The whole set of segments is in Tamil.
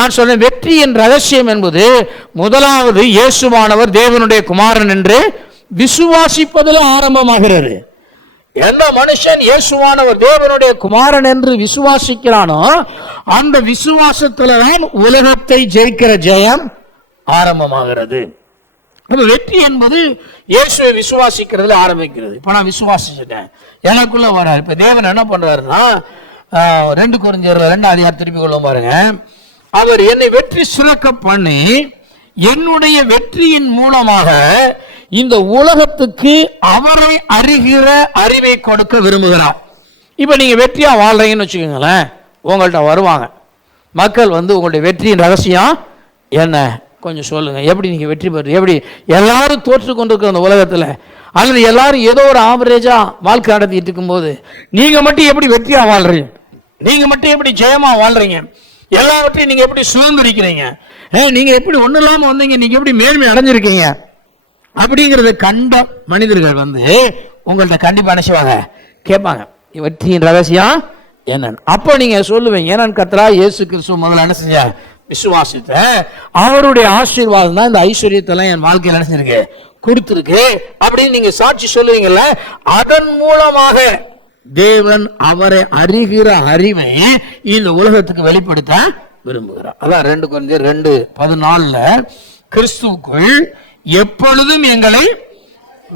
நான் சொன்னேன், வெற்றியின் ரகசியம் என்பது முதலாவது இயேசுவானவர் தேவனுடைய குமாரன் என்று விசுவாசிப்பதில் ஆரம்பமாகிறது. எந்த மனுஷன் இயேசுவானவர் தேவனுடைய குமாரன் என்று விசுவாசிக்கிறானோ அந்த விசுவாசத்துல தான் உலகத்தை ஜெயிக்கிற ஜெயம் ஆரம்பமாகிறது. வெற்றி என்பது இயேசுவை விசுவாசிக்கிறதுல ஆரம்பிக்கிறது. இப்ப நான் விசுவாசிச்சிட்டேன், எனக்குள்ள வராரு. இப்ப தேவன் என்ன பண்றாருன்னா, 2 கொரிந்தியர் 2 திருப்பி கொள்ளும் பாருங்க. அவர் என்னை வெற்றி சிறக்க பண்ணி என்னுடைய வெற்றியின் மூலமாக இந்த உலகத்துக்கு அவரை அறிகிற அறிவை கொடுக்க விரும்புகிறார். இப்ப நீங்க வெற்றியா வாழ்றீங்கன்னு வச்சுக்கோங்களேன், உங்கள்கிட்ட வருவாங்க மக்கள் உங்களுடைய வெற்றியின் ரகசியம் என்ன கொஞ்சம் சொல்லுங்க, எப்படி நீங்க வெற்றி பெறு, எப்படி எல்லாரும் தோற்று கொண்டிருக்கிற அந்த உலகத்துல, அல்லது எல்லாரும் ஏதோ ஒரு ஆவரேஜா வாழ்க்கை நடத்திட்டு இருக்கும்போது நீங்க மட்டும் எப்படி வெற்றியா வாழ்றீங்க, நீங்க மட்டும் எப்படி ஜெயமா வாழ்றீங்க, எல்லாவற்றையும் நீங்க எப்படி சுதந்திரிக்கிறீங்க, நீங்க எப்படி ஒண்ணு இல்லாம வந்தீங்க, நீங்க எப்படி மேன்மை அடைஞ்சிருக்கீங்க அப்படிங்கறத கண்ட மனிதர்கள் உங்கள்ட்ட கண்டிப்பா நினைச்சுவாங்க, கேட்பாங்க வெற்றியின் ரகசியம் என்னன்னு. அப்ப நீங்க சொல்லுவீங்க, என்னன்னு கர்த்தராகிய இயேசு கிறிஸ்து முதல்ல என்ன செஞ்ச விசுவாசித்த அவருடைய ஆசீர்வாதம் தான் இந்த ஐஸ்வர்யத்தெல்லாம் என் வாழ்க்கையில் நினைச்சிருக்கு கொடுத்துருக்கு அப்படின்னு நீங்க சாட்சி சொல்லுவீங்கல்ல. அதன் மூலமாக தேவன் அவரை அறிகிற அறிவை இந்த உலகத்துக்கு வெளிப்படுத்த விரும்புகிறார். அதான் 2 கொரிந்தியர் 2:14 கிறிஸ்துவுக்குள் எப்பொழுதும் எங்களை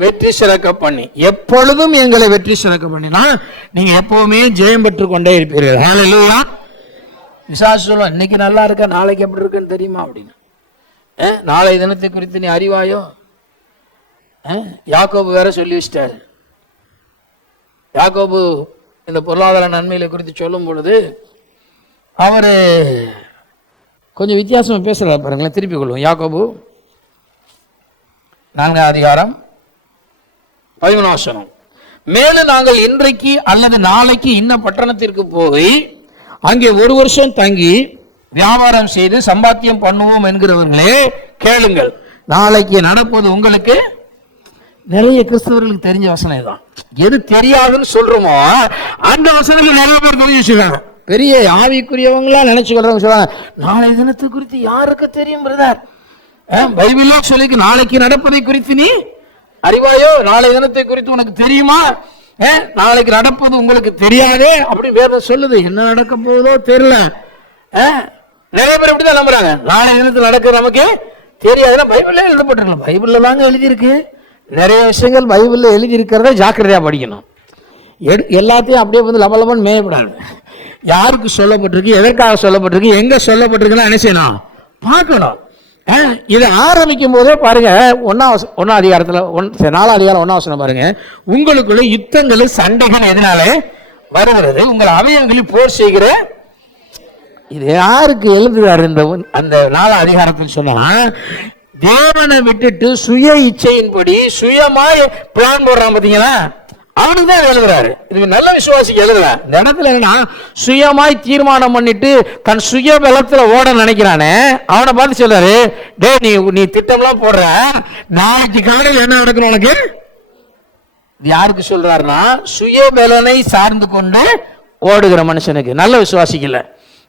வெற்றி சிறக்க பண்ணி, எப்பொழுதும் எங்களை வெற்றி சிறக்க பண்ணினா நீங்க எப்பவுமே ஜெயம் பெற்று கொண்டே இருப்பீர்கள். ஹல்லேலூயா. விசாரிச்சு சொல்லுவோம், இன்னைக்கு நல்லா இருக்க நாளைக்கு எப்படி இருக்குன்னு தெரியுமா அப்படின்னு. நாளை தினத்தை குறித்து நீ அறிவாயோ? யாக்கோபு வேற சொல்லி வச்சிட்டாரு. யாக்கோபு இந்த பொருளாதார நன்மைகளை குறித்து சொல்லும் பொழுது அவரு கொஞ்சம் வித்தியாசமா பேசுறாரு பாருங்களேன். திருப்பி கொள்வோம். யாக்கோபு 4:13 மேலும் நாங்கள் இன்றைக்கு அல்லது நாளைக்கு இன்ன பட்டணத்திற்கு போய் அங்கே 1 வருஷம் தங்கி வியாபாரம் செய்து சம்பாத்தியம் பண்ணுவோம் என்கிறவர்களே கேளுங்கள், நாளைக்கு நடப்பது உங்களுக்கு. நிறைய கிறிஸ்தவர்களுக்கு தெரிஞ்ச வசனம் இதுதான். எது தெரியாதுன்னு சொல்றோமோ அந்த வசனங்கள் நிறைய பேர் தெரிஞ்சு வச்சுக்காங்க. பெரிய ஆவிக்குரியவங்களா நினைச்சுக்கிறவங்க சொல்றாங்க, நாளை தினத்தை குறித்து யாருக்கு தெரியும் பிரதர்? பைபிளே சொல்லிக்கு நாளைக்கு நடப்பதை குறித்து நீ அறிவாயோ? நாளை தினத்தை குறித்து உனக்கு தெரியுமா? நாளைக்கு நடப்பது உங்களுக்கு தெரியாதே அப்படி வேற சொல்லுது. என்ன நடக்க போகுதோ தெரியல. நிறைய பேர் இப்படிதான் நம்புறாங்க, நாளை தினத்தில் நடக்க நமக்கு தெரியாதுன்னா பைபிள்ல எழுதப்பட்டிருக்கலாம். பைபிள்ல தாங்க எழுதியிருக்கு. நிறைய விஷயங்கள் பைபிள்ல எழுதி இருக்கிறத ஜாக்கிரதையா படிக்கணும். எல்லாத்தையும் அப்படியே லபலபன்னு மேயப்படாது. யாருக்கு சொல்லப்பட்டிருக்கு, எதற்காக சொல்லப்பட்டிருக்கு, எங்க சொல்லப்பட்டிருக்குன்னு என்ன செய்யணும், பார்க்கணும். இதை ஆரம்பிக்கும் போதே பாருங்க, 1ஆம் அதிகாரத்துல 4ஆம் அதிகாரம் 1ஆம் வசனம் பாருங்க. உங்களுக்குள்ள யுத்தங்கள் சண்டைகள் எதனாலே வருகிறது, உங்கள் அவயங்களில் போர் செய்கிற. இது யாருக்கு எழுதுறாரு இந்த அந்த 4ஆம் அதிகாரத்தில் சொன்னா, தேவனை விட்டுட்டு சுய இச்சையின்படி சுயமாய் பிளான் போடுறான் பாத்தீங்களா, அவனுக்கு தான் எழுதுறாரு. இது நல்ல விசுவாசிக்கு எழுதுற. இந்த இடத்துல என்னன்னா, சுயமாய் தீர்மானம் பண்ணிட்டு தன் சுய பலத்துல ஓட நினைக்கிறானே அவனை பார்த்து சொல்றாரு, டே நீ திட்டம்லாம் போடுற, நாளைக்கு காலையில் என்ன நடக்கணும் உனக்கு. யாருக்கு சொல்றாருன்னா, சுய பலனை சார்ந்து கொண்டு ஓடுகிற மனுஷனுக்கு, நல்ல விசுவாசிக்கு இல்ல,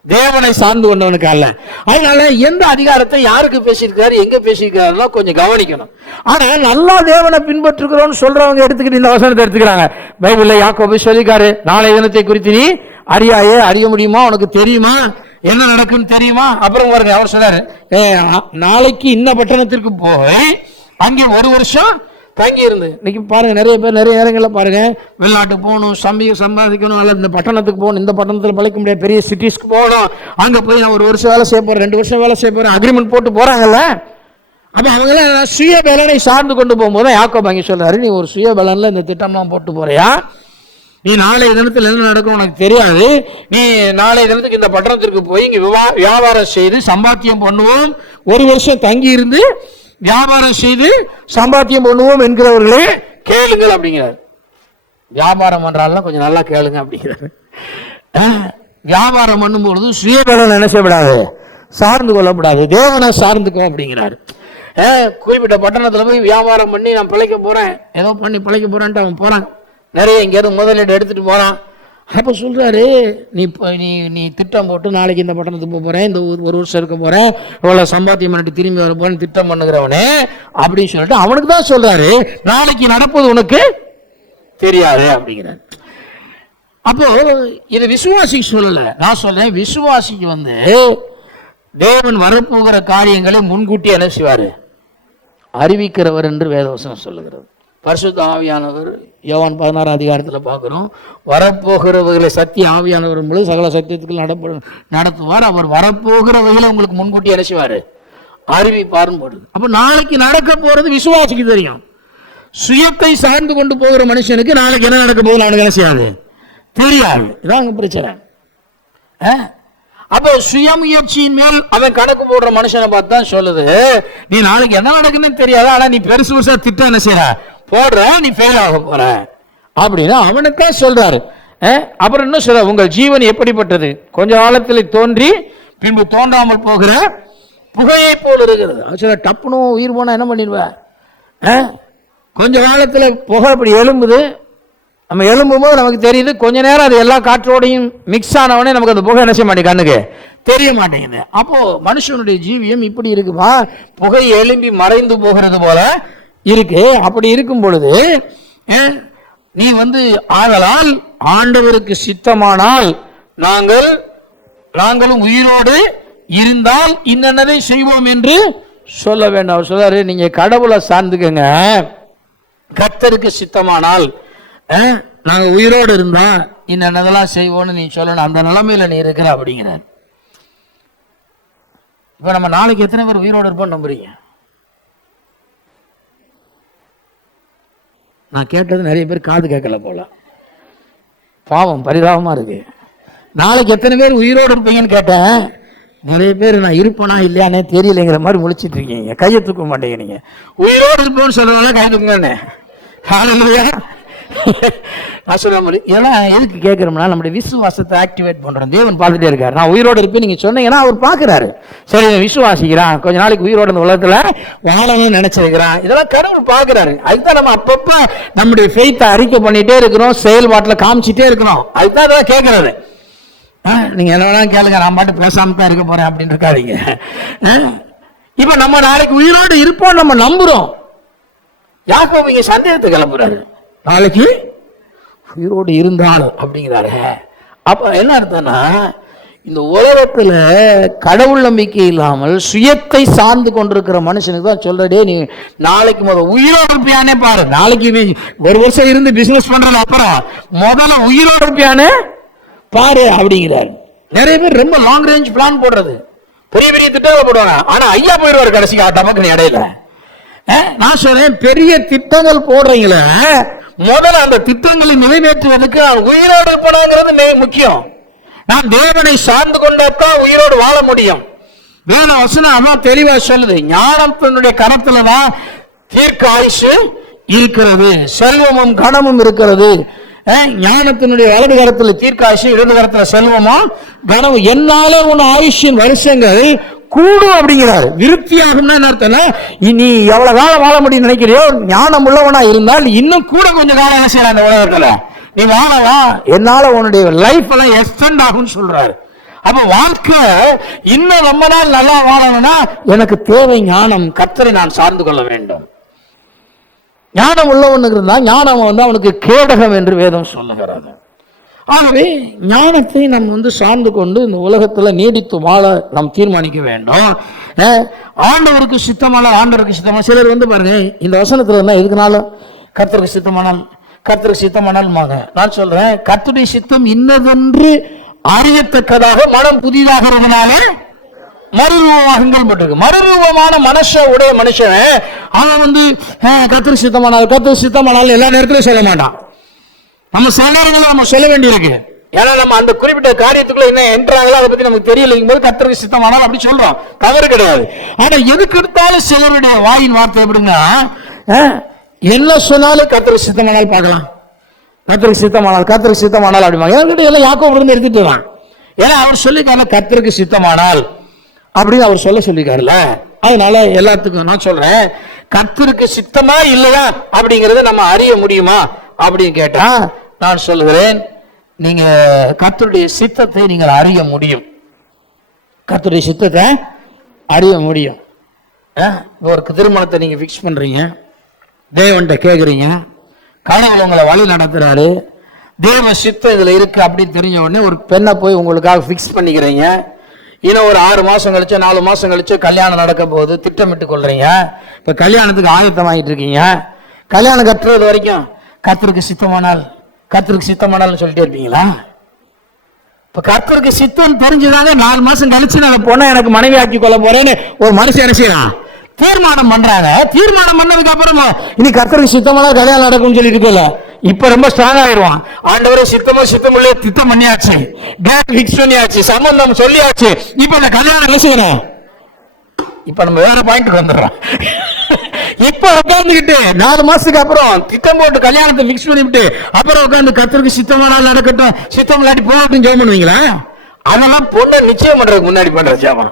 தேவனை சார்ந்து கொண்டவனுக்கு அல்ல. அதனால எந்த அதிகாரத்தை யாருக்கு பேசியிருக்காரு, எங்க பேசியிருக்காருன்னா கொஞ்சம் கவனிக்கணும். ஆனா நல்லா தேவனை பின்பற்றுகிறோம்னு சொல்றவங்க எடுத்துக்கிட்டு இந்த வசனத்தை எடுத்துக்கிறாங்க. பைபிள்ல யாக்கோபு சொல்லிருக்காரு, நாளை தினத்தை குறித்து நீ அறியாயே, அறிய முடியுமா, உனக்கு தெரியுமா, என்ன நடக்குன்னு தெரியுமா. அப்புறம் பாருங்க அவர் சொல்றாரு, நாளைக்கு இன்ன பட்டணத்திற்கு போய் அங்கே 1 வருஷம் தங்கி இருந்து. இன்னைக்கு பாருங்க நிறைய பேர் நிறைய நேரங்களில் பாருங்க, வெளிநாட்டுக்கு போகணும், சம்பாதிக்கணும், அல்லது இந்த பட்டணத்துக்கு போகணும், இந்த பட்டணத்தில் பழைக்க முடியாது, பெரிய சிட்டிஸ்க்கு போகணும், அங்கே போய் நான் 1 வருஷம் வேலை செய்ய போறேன், 2 வருஷம் வேலை செய்ய போறேன், அக்ரிமெண்ட் போட்டு போறாங்கல்ல. அப்ப அவங்களாம் சுய பலனை சார்ந்து கொண்டு போகும்போது யாக்கோபு அங்கே சொல்றாரு, நீ ஒரு சுய பலன்ல இந்த திட்டம்லாம் போட்டு போறியா, நீ நாளைய தினத்தில் என்ன நடக்கும் உனக்கு தெரியாது, நீ நாளைய தினத்துக்கு இந்த பட்டணத்திற்கு போய் இங்க வியாபாரம் செய்து சம்பாத்தியம் பண்ணுவோம், 1 வருஷம் தங்கி இருந்து வியாபாரம் செய்து சம்பாத்தியம் பண்ணுவோம் என்கிறவர்களே கேளுங்கள் அப்படிங்கிறார். வியாபாரம் பண்றாலும் கொஞ்சம் நல்லா கேளுங்க அப்படிங்கிறாரு. வியாபாரம் பண்ணும்பொழுது சுயபலன் என்ன செய்யப்படாது, சார்ந்து கொள்ளப்படாது, தேவனை சார்ந்துக்கோ அப்படிங்கிறாரு. குறிப்பிட்ட பட்டணத்துல போய் வியாபாரம் பண்ணி நான் பிழைக்க போறேன், ஏதோ பண்ணி பிழைக்க போறேன்ட்டு அவன் போறான், நிறைய இங்கேருந்து முதலீடு எடுத்துட்டு போறான். அப்போ சொல்கிறாரு, நீ திட்டம் போட்டு நாளைக்கு இந்த பட்டணத்துக்கு போக போகிறேன், இந்த ஒரு வருஷம் இருக்க போகிறேன், இவ்வளோ சம்பாத்தியம் பண்ணிட்டு திரும்பி வர போகிறேன்னு திட்டம் பண்ணுகிறவனே அப்படின்னு சொல்லிட்டு அவனுக்கு தான் சொல்கிறாரு, நாளைக்கு நடப்பது உனக்கு தெரியாது அப்படிங்கிறார். அப்போ இது விசுவாசிக்கு சொல்லலை, நான் சொல்றேன் விசுவாசிக்கு தேவன் வரப்போகிற காரியங்களை முன்கூட்டி என்ன செய்வார்? அறிவிக்கிறவர் என்று வேதவசனம் சொல்லுகிறது. பரிசுத்த ஆவியானவர் யோவான் 16 அதிகாரத்தில் பார்க்குறோம், வரப்போகிறவர்களை சத்திய ஆவியானவர் பொழுது சகல சத்தியத்துக்கு நடத்துவார், அவர் வரப்போகிறவர்களை உங்களுக்கு முன்கூட்டி என்ன செய்வார்? அறிவிப்பார்னு போடுது. அப்போ நாளைக்கு நடக்க போகிறது விசுவாசிக்கு தெரியும். சுயத்தை சார்ந்து கொண்டு போகிற மனுஷனுக்கு நாளைக்கு என்ன நடக்க போகுது அவனுக்கு என்ன செய்யாது? தெரியாது. இதான் பிரச்சனை. அப்போ சுயமுயற்சியின் மேல் அவன் கணக்கு போடுற மனுஷனை பார்த்து தான் சொல்லுது, நீ நாளைக்கு என்ன நடக்குன்னு தெரியாது, ஆனா நீ பெருசு பெருசா திட்டம் என்ன செய்யற போடுற, நீ ஃபெயில் ஆக போற அப்படின்னு அவனுக்கே சொல்றாரு. அப்புறம் என்ன சொல்ற, உங்கள் ஜீவன் எப்படிப்பட்டது? கொஞ்ச காலத்தில் தோன்றி பின்பு தோன்றாமல் போகிற புகையை போல் இருக்கிறது. சில டப்புனு உயிர் போனா என்ன பண்ணிடுவேன்? கொஞ்ச காலத்தில் புகை அப்படி எழும்புது, நம்ம எழும்பும் போது நமக்கு தெரியுது, கொஞ்ச நேரம் அது எல்லா காற்றோடையும் மிக்ஸ் ஆனவனே நமக்கு அந்த புகை என்ன செய்ய மாட்டேங்குது, கண்ணுக்கு தெரிய மாட்டேங்குது. அப்போ மனுஷனுடைய ஜீவியம் இப்படி இருக்குமா? புகை எழும்பி மறைந்து போகிறது போல இருக்கு. அப்படி இருக்கும் பொழுது நீ ஆதலால் ஆண்டவருக்கு சித்தமானால் நாங்களும் உயிரோடு இருந்தால் இன்னதை செய்வோம் என்று சொல்ல வேண்டாம். அவர் சொல்றாரு, நீங்க கடவுளை சார்ந்துக்கங்க, கர்த்தருக்கு சித்தமானால் நாங்க உயிரோடு இருந்தா இன்னதெல்லாம் செய்வோம்னு நீ சொல்லணும். அந்த நிலைமையில நீ இருக்கிற அப்படிங்கிறார். இப்ப நம்ம நாளைக்கு எத்தனை பேர் உயிரோடு இருப்போம் நம்புறீங்க? நான் கேட்டது நிறைய பேர் காது கேட்கல போல, பாவம் பரிதாபமா இருக்கு. நாளைக்கு எத்தனை பேர் உயிரோடு இருப்பீங்கன்னு கேட்டேன், நிறைய பேர் நான் இருப்பேனா இல்லையானே தெரியலைங்கிற மாதிரி முழிச்சிட்டு இருக்கீங்க, கையை தூக்க மாட்டேங்க. நீங்க உயிரோடு இருப்போம்னு சொல்றதுனால கை தூக்குங்க. நான் சொல்ல முடியும். எல்லாம் எதுக்கு கேட்குறோம்னா நம்முடைய விசுவாசத்தை ஆக்டிவேட் பண்ணுறோம். தேவன் பார்த்துட்டே இருக்காரு. நான் உயிரோடு இருப்பேன் நீங்கள் சொன்னீங்கன்னா அவர் பார்க்குறாரு. சரி, விசுவாசிக்கிறான், கொஞ்ச நாளைக்கு உயிரோடு இந்த உலகத்தில் வாழணும்னு நினைச்சிருக்கிறான், இதெல்லாம் கடவுள் பார்க்குறாரு. அதுதான் நம்ம அப்பப்போ நம்முடைய ஃபெய்த்தை அறிக்கை பண்ணிகிட்டே இருக்கிறோம், செயல்பாட்டில் காமிச்சிட்டே இருக்கிறோம். அதுதான் அதெல்லாம் கேட்குறாரு. நீங்கள் என்ன வேணாலும் கேளுங்க, நான் பாட்டு பேசாமல் தான் இருக்க போகிறேன் அப்படின்னு இருக்காதீங்க. இப்போ நம்ம நாளைக்கு உயிரோடு இருப்போம் நம்ம நம்புகிறோம். யாக்கோபு இங்க சந்தேகத்தை கிளம்புறாரு, நாளைக்கு உயிரோடு இருந்தாலும் அப்படிங்கிறாரு. அப்ப என்ன அர்த்தம்னா, இந்த உலகத்துல கடவுள் நம்பிக்கை இல்லாமல் சுயத்தை சார்ந்து கொண்டிருக்கிற மனுஷனுக்கு தான் சொல்றதே, நீ நாளைக்கு முதல் உயிரோடு இருப்பியானே பாரு. நாளைக்கு ஒரு வருஷம் இருந்து பிசினஸ் பண்றது அப்புறம் முதல்ல உயிரோடு இருப்பியானே பாரு அப்படிங்கிறாரு. நிறைய பேர் ரொம்ப லாங் ரேஞ்ச் பிளான் போடுறது, பெரிய பெரிய திட்டங்களை போடுவாங்க, ஆனா ஐயா போயிடுவார் கடைசி ஆட்டமாக இடையில. நான் சொல்றேன், பெரிய திட்டங்கள் போடுறீங்களே, முதல்ல அந்த திட்டங்களை நிறைவேற்றுவதற்கு உயிரோடு இருப்பதாங்கிறது முக்கியம். நான் தேவனை சார்ந்து கொண்டாதான் உயிரோடு வாழ முடியும். வேத வசனம் அதான் தெளிவா சொல்லுது, ஞானத்தினுடைய கரத்துலதான் தீர்க்க ஆயுசு இருக்கிறது, செல்வமும் கனமும் இருக்கிறது. ஞானத்தினுடைய வலது கரத்துல தீர்க்க ஆயுசு, இடது கரத்துல செல்வமும் கனமும். என்னால உன் ஆயுஷின் வருஷங்கள் கூடும் அப்படிங்கிறாரு. விருத்தியாகும் என்ன அர்த்தம்னா, நீ எவ்வளவு காலம் வாழ முடியும் நினைக்கிறியோ, ஞானம் உள்ளவனா இருந்தால் இன்னும் கூட கொஞ்சம் காலம் என்ன செய்யலாம் இந்த உலகத்துல நீ வாழவா, என்னால உன்னுடைய லைஃப் எல்லாம் எக்ஸ்டெண்ட் ஆகும்னு சொல்றாரு. அப்ப வாழ்க்கை இன்னும் ரொம்ப நாள் நல்லா வாழணும்னா எனக்கு தேவை ஞானம், கர்த்தரை நான் சார்ந்து கொள்ள வேண்டும். ஞானம் உள்ளவனுக்கு இருந்தா ஞானம் அவனுக்கு கேடகம் என்று வேதம் சொல்லுகிறாங்க. ஆகவே ஞானத்தை நம்ம சார்ந்து கொண்டு இந்த உலகத்துல நீடித்து வாழ நாம் தீர்மானிக்க வேண்டும். ஆண்டவருக்கு சித்தமானால் ஆண்டவருக்கு சித்தமான சிலர் பாருங்க, இந்த வசனத்துல என்ன எதுக்குனாலும் கர்த்தருக்கு சித்தமானால் நான் சொல்றேன், கர்த்தருடைய சித்தம் இன்னதென்று அறியத்தக்கதாக மனம் புதிதாகிறதுனால மறுரூபமாகுங்கள் போட்டிருக்கு. மறுரூபமான உடைய மனுஷன் அவன் கர்த்தருக்கு சித்தமானால் எல்லா நேரத்திலும் சொல்ல மாட்டான். நம்ம சில நேரங்களில் நம்ம சொல்ல வேண்டியிருக்கு, ஏன்னா நம்ம அந்த குறிப்பிட்ட காரியத்துக்குள்ள என்ன என்றாங்களோ அதை பத்தி நமக்கு தெரியலைங்கும் போது கர்த்தருக்கு சித்தமானால் அப்படி சொல்றோம், தவறு கிடையாது. ஆனா எதுக்கு எடுத்தாலும் சிலருடைய வாயின் வார்த்தை எப்படிங்க, என்ன சொன்னாலும் கர்த்தருக்கு சித்தமானால் பார்க்கலாம், கர்த்தருக்கு சித்தமானால் அப்படிமா எல்லாம் யாக்கோபு இருந்து எடுத்துட்டு வரான். ஏன்னா அவர் சொல்லிக்கான கர்த்தருக்கு சித்தமானால் அப்படின்னு அவர் சொல்லிக்காருல்ல, அதனால எல்லாத்துக்கும் நான் சொல்றேன், கர்த்தருக்கு சித்தமா இல்லையா அப்படிங்கறத நம்ம அறிய முடியுமா அப்படின்னு கேட்டா நான் சொல்லுகிறேன், நீங்க கர்த்தருடைய சித்தத்தை நீங்கள் அறிய முடியும். கர்த்தருடைய சித்தத்தை அறிய முடியும். ஒரு திருமணத்தை நீங்க ஃபிக்ஸ் பண்றீங்க, தேவன்கிட்ட கேட்குறீங்க, கடவுள் உங்களை வழி நடத்துறாரு, தேவ சித்தம் இதுல இருக்கு அப்படின்னு தெரிஞ்ச உடனே ஒரு பெண்ணை போய் உங்களுக்காக ஃபிக்ஸ் பண்ணிக்கிறீங்க. இன்னும் ஒரு 6 மாசம் கழிச்சு 4 மாசம் கழிச்சு கல்யாணம் நடக்க போகுது, திட்டமிட்டு கொள்றீங்க. இப்ப கல்யாணத்துக்கு ஆயத்தமாயிட்டு இருக்கீங்க. கல்யாணம் கட்டுறது வரைக்கும் கர்த்தருக்கு சித்தமானால் கர்த்தருக்கு சித்தமானால்னு சொல்லிட்டே இருப்பீங்களா? இப்ப கர்த்தருக்கு சித்தம் தெரிஞ்சுதாங்க 4 மாசம் கழிச்சு நான் பொண்ணை எனக்கு மனைவி ஆக்கி கொள்ள போறேன்னு ஒரு மனுஷன் என்ன செய்யலாம், தீர்மானம் பண்றாங்க. தீர்மானம் பண்ணதுக்கு அப்புறமா இனி கர்த்தருக்கு சித்தமான கல்யாணம் நடக்கும்னு சொல்லிட்டு இருக்கல, இப்ப ரொம்ப ஸ்ட்ராங் ஆயிடுவான். ஆண்டவரே சித்தமுள்ள திட்டம் பண்ணியாச்சு, டேட் ஃபிக்ஸ் பண்ணியாச்சு, சம்பந்தம் சொல்லியாச்சு, இப்ப இந்த கல்யாணம் என்ன செய்யணும்? இப்ப நம்ம வேற பாயிண்ட்க்கு வந்துடுறோம். இப்ப உட்கார்ந்துக்கிட்டு 4 மாசத்துக்கு அப்புறம் திட்டம் போட்டு கல்யாணத்தை ஃபிக்ஸ் பண்ணிவிட்டு அப்புறம் உட்கார்ந்து கர்த்தருக்கு சித்தமானால் நடக்கட்டும், சித்தம் இல்லாட்டி போகட்டும் ஜெபம் பண்ணுவீங்களா? அதெல்லாம் பொண்ணை நிச்சயம் பண்றதுக்கு முன்னாடி பண்ற ஜெபம்.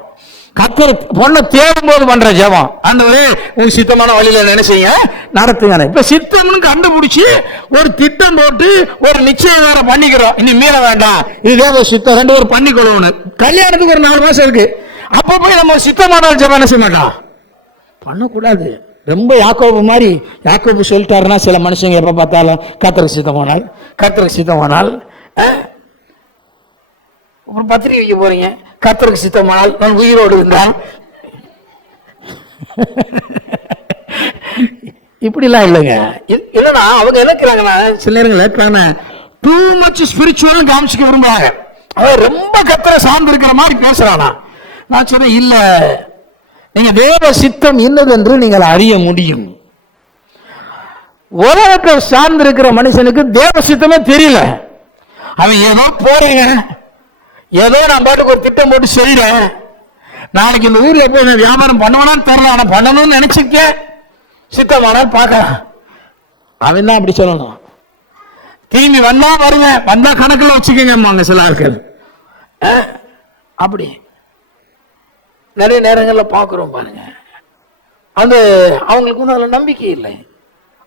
கர்த்தர் பொண்ணை தேடும் போது பண்ற ஜெபம். ஆண்டவரே உங்களுக்கு சித்தமான வழியில நினைச்சீங்க நடத்துங்க. இப்ப சித்தம்னு கண்டுபிடிச்சு ஒரு திட்டம் போட்டு ஒரு நிச்சயம் வேற பண்ணிக்கிறோம். இனி மீற வேண்டாம், இது தேவ சித்தம், 2 பேரும் பண்ணிக்கொள்ளணும். கல்யாணத்துக்கு ஒரு 4 மாசம் இருக்கு, அப்ப போய் நம்ம சித்தமான ஜெபம் என்ன செய்ய மாட்டோம், பண்ணக்கூடாது. ரொம்ப யாக்கோபு மாதிரி, யாக்கோபு சொல்லிட்டாருன்னா சில மனுஷங்க எப்ப பார்த்தாலும் கர்த்தருக்கு சித்தமானால் கர்த்தருக்கு சித்தமானால். அப்புறம் பத்திரிகை வைக்க போறீங்க, கர்த்தருக்கு சித்தமானால் நான் உயிரோடு இருந்தான், இப்படிலாம் இல்லைங்க. இல்லைன்னா அவங்க என்ன இருக்கிறாங்கன்னா சில நேரங்கள் டூ மச் ஸ்பிரிச்சுவல் காமிச்சுக்க விரும்புறாங்க. அவன் ரொம்ப கர்த்தரை சார்ந்து இருக்கிற மாதிரி பேசுறானா. நான் சொன்னேன் இல்ல, நீங்க தேவ சித்தம் என்னது என்று நீங்கள் அறிய முடியும். உலகத்தை சார்ந்து இருக்கிற மனுஷனுக்கு தேவ சித்தமே தெரியல. அவன் ஏதோ போறீங்க, ஏதோ நான் பாட்டுக்கு ஒரு திட்டம் போட்டு செய்யறேன், நாளைக்கு இந்த ஊர்ல போய் நான் வியாபாரம் பண்ணுவானான்னு தெரியல, ஆனா பண்ணணும்னு நினைச்சிருக்கேன், சித்தமானால் பார்க்கலாம். அவன் தான் அப்படி சொல்லணும். திரும்பி வந்தா வருவேன், வந்தா கணக்குல வச்சுக்கோங்க சில ஆட்கள். அப்படி நிறைய நேரங்களில் பார்க்குறோம் பாருங்க. அந்த அவங்களுக்கு ஒன்றும் அதில் நம்பிக்கை இல்லை.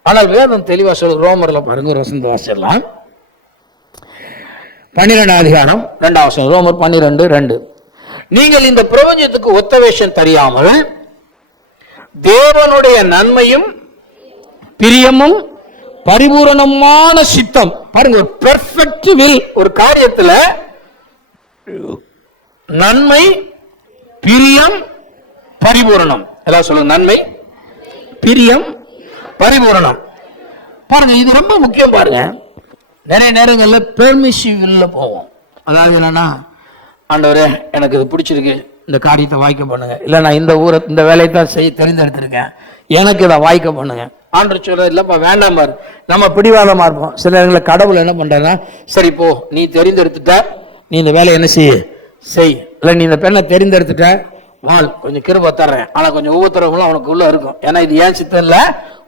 ஆனால் வேதம் தெளிவாக சொல்லு. ரோமர்ல பாருங்க, ஒரு வசந்த வாசிடலாம். 12 அதிகாரம் 2 வசனம். ரோமர் 12:2. நீங்கள் இந்த பிரபஞ்சத்துக்கு ஒத்த வேஷம் தெரியாமல் தேவனுடைய நன்மையும் பிரியமும் பரிபூரணமான சித்தம் பாருங்க, ஒரு பெர்ஃபெக்ட் வில், ஒரு காரியத்துல நன்மை பிரியம் பரிபூரணம். எல்லாம் சொல்லுங்க, நன்மை பிரியம் பரிபூரணம். பாருங்க, இது ரொம்ப முக்கியம். பாருங்க, நிறைய நேரங்கள்ல பெர்மிசிவ்ல போவோம். அதாவது என்னன்னா, ஆண்டவரே எனக்கு இது பிடிச்சிருக்கு, இந்த காரியத்தை வாய்க்க பண்ணுங்க, இல்ல நான் இந்த ஊரை இந்த வேலையை தான் செய்ய தெரிந்தெடுத்திருக்கேன், எனக்கு இதை வாய்க்க பண்ணுங்க. ஆண்டவர் சொல்ற இல்லப்பா வேண்டாம் பாரு, நம்ம பிடிவாதமா இருப்போம். சில நேரங்களில் கடவுள் என்ன பண்றாருன்னா, சரி போ, நீ தெரிந்தெடுத்துட்ட, நீ இந்த வேலையை என்ன செய், இல்ல நீ இந்த பெண்ணை தெரிந்தெடுத்துட்ட, வாழ், கொஞ்சம் கிருபை தர்றேன், ஆனா கொஞ்சம் ஒவ்வொருத்தரவங்களும் அவனுக்கு உள்ள இருக்கும், ஏன்னா இது ஏன் சித்தம் இல்ல,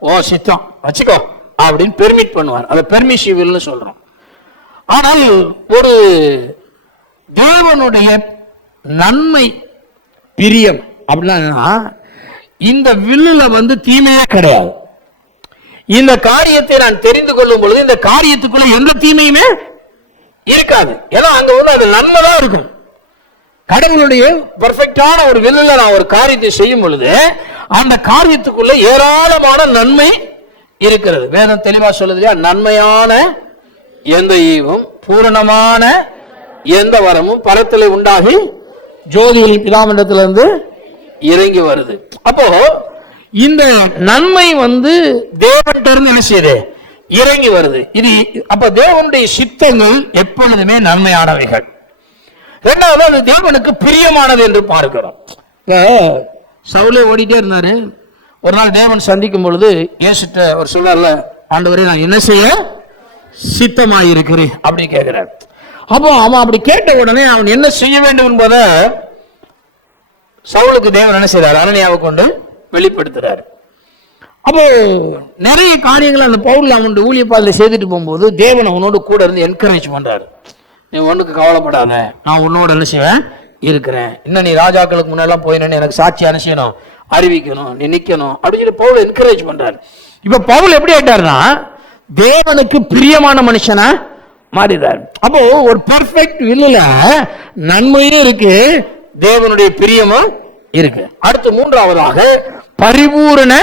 ஓ சித்தம் வச்சுக்கோ அப்படின்னு பெர்மிட் பண்ணுவார். அதை பெர்மிசிவ்னு சொல்றோம். ஆனால் ஒரு தேவனுடைய நன்மை பிரியம் அப்படின்னா இந்த வில்லுல தீமையே கிடையாது. இந்த காரியத்தை நான் தெரிந்து கொள்ளும் பொழுது இந்த காரியத்துக்குள்ள எந்த தீமையுமே இருக்காது. ஏன்னா அங்க அது நன்மைதான் இருக்கும். கடவுளுடைய பெர்ஃபெக்டான ஒரு வில்லுல நான் ஒரு காரியத்தை செய்யும் பொழுது அந்த காரியத்துக்குள்ள ஏராளமான நன்மை இருக்கிறது. வேதம் தெளிவா சொல்லுது, நன்மையான எந்த ஈவும் பூரணமான எந்த வரமும் பரத்திலே உண்டாகி ஜோதியில் பிதாமண்டத்திலிருந்து இறங்கி வருது. அப்போ இந்த நன்மை தேவன்கிட்ட இருந்து என்ன செய்யுது, இறங்கி வருது. இது அப்ப தேவனுடைய சித்தங்கள் எப்பொழுதுமே நன்மையானவைகள். இரண்டாவது, அது தேவனுக்கு பிரியமானது என்று பார்க்கிறோம். சவுலே ஓடிட்டே இருந்தாரு. ஒரு நாள் தேவன் சந்திக்கும் பொழுது இயேசுட்ட ஒரு சொல்றாருல, ஆண்டவரே நான் என்ன செய்ய சித்தமாயிருக்கிறேன் அப்படி கேட்கிறார். அப்போ அவன் அப்படி கேட்ட உடனே அவன் என்ன செய்ய வேண்டும் என்பதை சவுலுக்கு தேவன் என்ன செய்றாரு, அனனியாவை கொண்டு வெளிப்படுத்துறாரு. அப்போ நிறைய காரியங்கள் அந்த பவுல் அவனுடைய ஊழிய பாதையில செய்துட்டு போகும்போது தேவன் அவனோடு கூட இருந்து என்கரேஜ் பண்றாரு. நீ ஒண்ணுக்கு கவலைப்படாத, நான் உன்னோட என்ன செய்வேன் இருக்கிறேன், இன்னும் நீ ராஜாக்களுக்கு முன்னெல்லாம் போயினு எனக்கு சாட்சி என்ன செய்யணும், அறிவிக்கணும், நீ நிக்கணும் அப்படின்னு சொல்லி பவுல் என்கரேஜ் பண்றாரு. இப்ப பவுல் எப்படி ஆயிட்டாருன்னா தேவனுக்கு பிரியமான மனுஷனா மாறிடுறார். அப்போ ஒரு பெர்ஃபெக்ட் வில்லுல நன்மையும் இருக்கு, தேவனுடைய பிரியமும் இருக்கு. அடுத்து மூன்றாவதாக பரிபூரண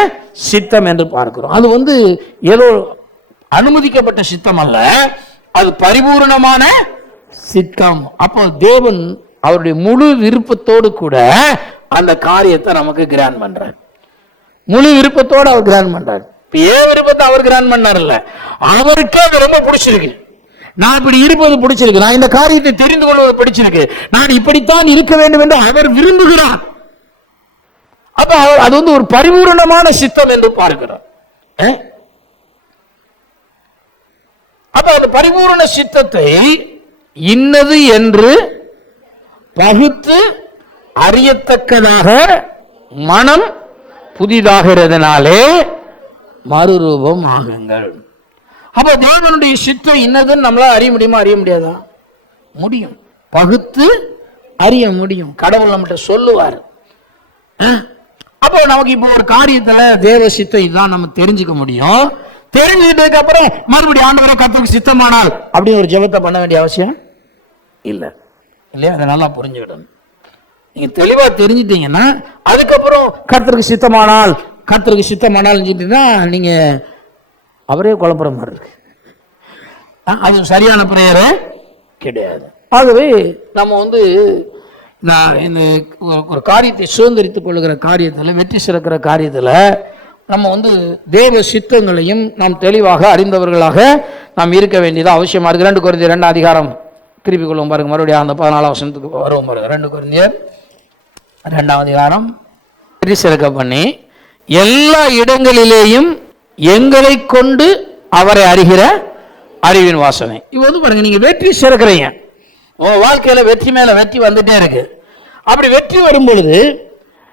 சித்தம் என்று பார்க்கிறோம். அது ஏதோ அனுமதிக்கப்பட்ட சித்தம் அல்ல, அது பரிபூரணமான சித்தம். அப்போ தேவன் அவருடைய முழு விருப்பத்தோடு கூட அந்த காரியத்தை நமக்கு கிராண்ட் பண்றார். முழு விருப்பத்தோடு அவர் கிராண்ட் பண்றார். ஏன் விருப்பத்தை அவர் கிராண்ட் பண்ணார்ல, அவருக்கே அது ரொம்ப பிடிச்சிருக்கு. நான் இப்படி இருப்பது பிடிச்சிருக்கு, நான் இந்த காரியத்தை தெரிந்து கொள்வது பிடிச்சிருக்கு, நான் இப்படித்தான் இருக்க வேண்டும் என்று அவர் விரும்புகிறார். அப்ப அது ஒரு பரிபூரணமான சித்தம் என்று பார்க்கிறார். அப்ப அந்த பரிபூரண சித்தத்தை இன்னது என்று பகுத்து அறியத்தக்கதாக மனம் புதிதாகிறதுனாலே மறுரூபம் ஆகுங்கள். அப்ப தேவனுடைய சித்தம் இன்னதுன்னு நம்மளால அறிய முடியுமா? அறிய முடியாதா? முடியும். பகுத்து அறிய முடியும். கடவுள் நம்மகிட்ட சொல்லுவார். அப்போ நமக்கு இப்போ ஒரு காரியத்துல தேவ சித்தம் இதுதான் நம்ம தெரிஞ்சுக்க முடியும். தெரிஞ்சுக்கிட்டதுக்கு அப்புறம் மறுபடியும் ஆண்டவரே கர்த்தருக்கு சித்தமானால் அப்படின்னு ஒரு ஜெபத்தை பண்ண வேண்டிய அவசியம் இல்லை, இல்லையா? அதை நல்லா புரிஞ்சுக்கிடணும். நீங்க தெளிவா தெரிஞ்சிட்டீங்கன்னா அதுக்கப்புறம் கர்த்தருக்கு சித்தமானால் கர்த்தருக்கு சித்தமானால் நீங்க அவரே குழப்புற மாதிரி இருக்கு. அது சரியான பிரேயரே கிடையாது. ஆகவே நம்ம ஒரு காரியத்தை சுதந்திரித்துக் கொள்ளுகிற காரியத்தில், வெற்றி சிறக்கிற காரியத்தில் நம்ம தேவ சித்தங்களையும் நாம் தெளிவாக அறிந்தவர்களாக நாம் இருக்க வேண்டியது அவசியமா இருக்கு. 2 கொரிந்தியர் 2 அதிகாரம் திருப்பிக் கொள்ளும் பாருங்க, மறுபடியும் அந்த 14 வசனத்துக்கு வருவோம் பாருங்க. 2 கொரிந்தியர் 2 அதிகாரம் வெற்றி சிறக்க பண்ணி எல்லா இடங்களிலேயும் எங்களை கொண்டு அவரை அறிகிற அறிவின் வாசனை. இது பாருங்க, நீங்க வெற்றி சிறக்கிறீங்க, உங்க வாழ்க்கையில வெற்றி மேல வெற்றி வந்துட்டே இருக்கு. அப்படி வெற்றி வரும் பொழுது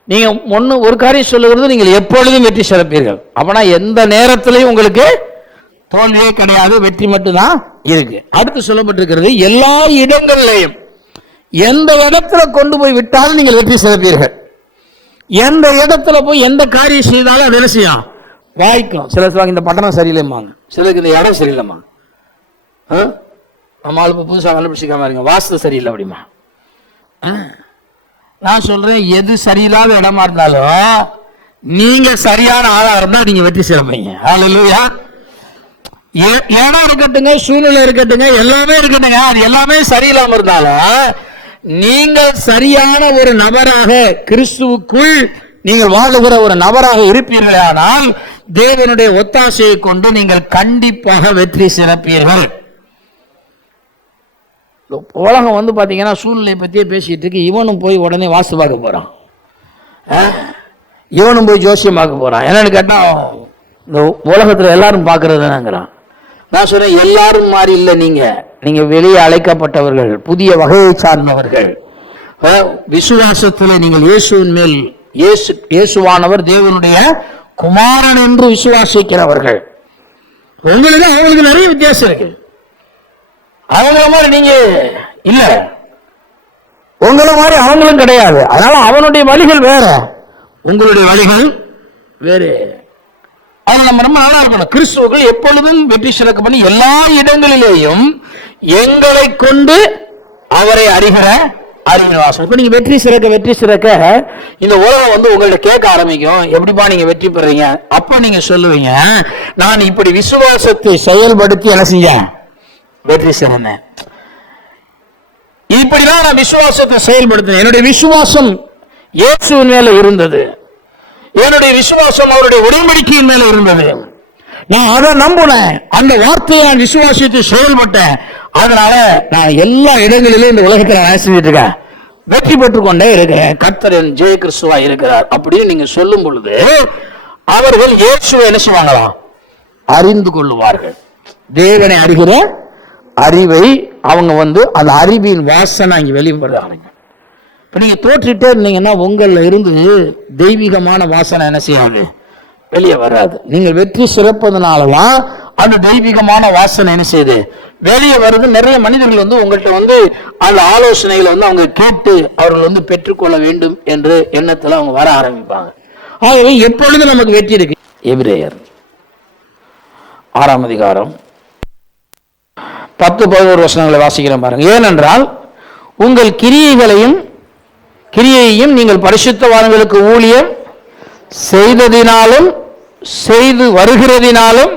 நீங்க ஒரு காரியம் சொல்லுகிறது, நீங்கள் எப்பொழுதும் வெற்றி சிறப்பீர்கள். அப்பனா எந்த நேரத்திலையும் உங்களுக்கு தோல்வியே கிடையாது, வெற்றி மட்டும்தான் இருக்கு. அடுத்து சொல்லப்பட்டிருக்கிறது, எல்லா இடங்களிலையும் எந்த இடத்துல கொண்டு போய் விட்டாலும் நீங்கள் வெற்றி சிறப்பீர்கள். எந்த இடத்துல போய் எந்த காரியம் செய்தாலும் அது என்ன செய்யும்? வாய்க்கும். சில சொல்லுவாங்க இந்த பட்டணம் சரியில்லைம்மாங்க, சிலருக்கு இந்த இடம் சரியில்லைம்மா, நம்ம ஆளுக்கு புதுசாக கண்டுபிடிச்சிக்காம இருங்க, வாஸ்து சரியில்லை அப்படிமா. நான் சொல்றேன், எது சரியில்லாத இடமா இருந்தாலும் நீங்க சரியான ஆளா இருந்தா நீங்க வெற்றி சிறப்பீங்க. ஹல்லேலூயா. இடம் இருக்கட்டுங்க, சூழ்நிலை இருக்கட்டுங்க, எல்லாமே இருக்கட்டுங்க, அது எல்லாமே சரியில்லாம இருந்தாலும் நீங்கள் சரியான ஒரு நபராக கிறிஸ்துவுக்குள் நீங்கள் வாழுகிற ஒரு நபராக இருப்பீர்களே ஆனால் தேவனுடைய ஒத்தாசையை கொண்டு நீங்கள் கண்டிப்பாக வெற்றி சிறப்பீர்கள். உலகம் பாத்தீங்கன்னா சூழ்நிலை பத்தியே பேசிட்டு இருக்கு. இவனும் போய் உடனே வாஸ்து பார்க்க போறான், இவனும் போய் ஜோசியம் பார்க்க போறான். என்னன்னு கேட்டா இந்த உலகத்துல எல்லாரும் பாக்குறதுங்கிறான். நான் சொல்றேன், எல்லாரும் மாறி இல்லை, நீங்க வெளியே அழைக்கப்பட்டவர்கள், புதிய வகையை சார்ந்தவர்கள், விசுவாசத்தில் நீங்கள் இயேசுவின் மேல், இயேசுவானவர் தேவனுடைய குமாரன் என்று விசுவாசிக்கிறவர்கள். உங்களுக்கு அவங்களுக்கு நிறைய வித்தியாசம் இருக்கு. அவங்கள மாதிரி நீங்க இல்ல, உங்கள மாதிரி அவங்களும் கிடையாது. அதனால அவனுடைய வழிகள் வேற, உங்களுடைய வழிகள் வேறு. அது நம்ம ரொம்ப நல்லா இருக்கணும். கிறிஸ்துவர்கள் எப்பொழுதும் வெற்றி சிறக்க பண்ணி எல்லா இடங்களிலேயும் எங்களை கொண்டு அவரை அறிகிற அறிவின் வாசனை. இப்ப நீங்க வெற்றி சிறக்க இந்த உலகம் உங்கள்ட்ட கேட்க ஆரம்பிக்கும், எப்படிப்பா நீங்க வெற்றி பெறீங்க? அப்ப நீங்க சொல்லுவீங்க, நான் இப்படி விசுவாசத்தை செயல்படுத்தி என்ன செஞ்சேன்? வெற்றி சிறந்தேன். இப்படிதான் நான் விசுவாசத்தை செயல்படுத்தினேன். என்னுடைய விசுவாசம் இயேசுவின் மேல இருந்தது, என்னுடைய விசுவாசம் அவருடைய உடன்படிக்கையின் மேல இருந்தது. நான் அதை நம்பினேன், அந்த வார்த்தையை நான் விசுவாசித்து செயல்பட்டேன். அதனால நான் எல்லா இடங்களிலும் இந்த உலகத்தில் நான் செஞ்சுட்டு இருக்கேன், வெற்றி பெற்றுக் கொண்டே இருக்கிறேன். கர்த்தர் ஜெய கிறிஸ்துவா இருக்கிறார் அப்படின்னு நீங்க சொல்லும் பொழுது அவர்கள் இயேசுவை என்ன செய்வாங்களாம்? அறிந்து கொள்ளுவார்கள். தேவனை அறிகிற அறிவை அவங்க அந்த அறிவின் வாசனை இங்க வெளிப்படுறாங்க. இப்ப நீங்க தோற்றிட்டே இருந்தீங்கன்னா உங்கள இருந்து தெய்வீகமான வாசனை என்ன செய்யாது? வெளியே வராது. நீங்கள் வெற்றி சிறப்பதனாலதான் அந்த தெய்வீகமான வாசனை என்ன செய்யுது? வெளியே வருது. நிறைய மனிதர்கள் உங்கள்கிட்ட அந்த ஆலோசனைகளை அவங்க கேட்டு அவர்கள் பெற்றுக்கொள்ள வேண்டும் என்று எண்ணத்துல அவங்க வர ஆரம்பிப்பாங்க. ஆகவே எப்பொழுது நமக்கு வெற்றி இருக்கு? எபிரேயர் 6 அதிகாரம் 10-11 வசனங்களை வாசிக்கிறேன் பாருங்க. ஏனென்றால் உங்கள் கிரியையையும் நீங்கள் பரிசுத்தவான்களுக்கு ஊழியம் செய்ததினாலும் செய்து வருகிறதினாலும்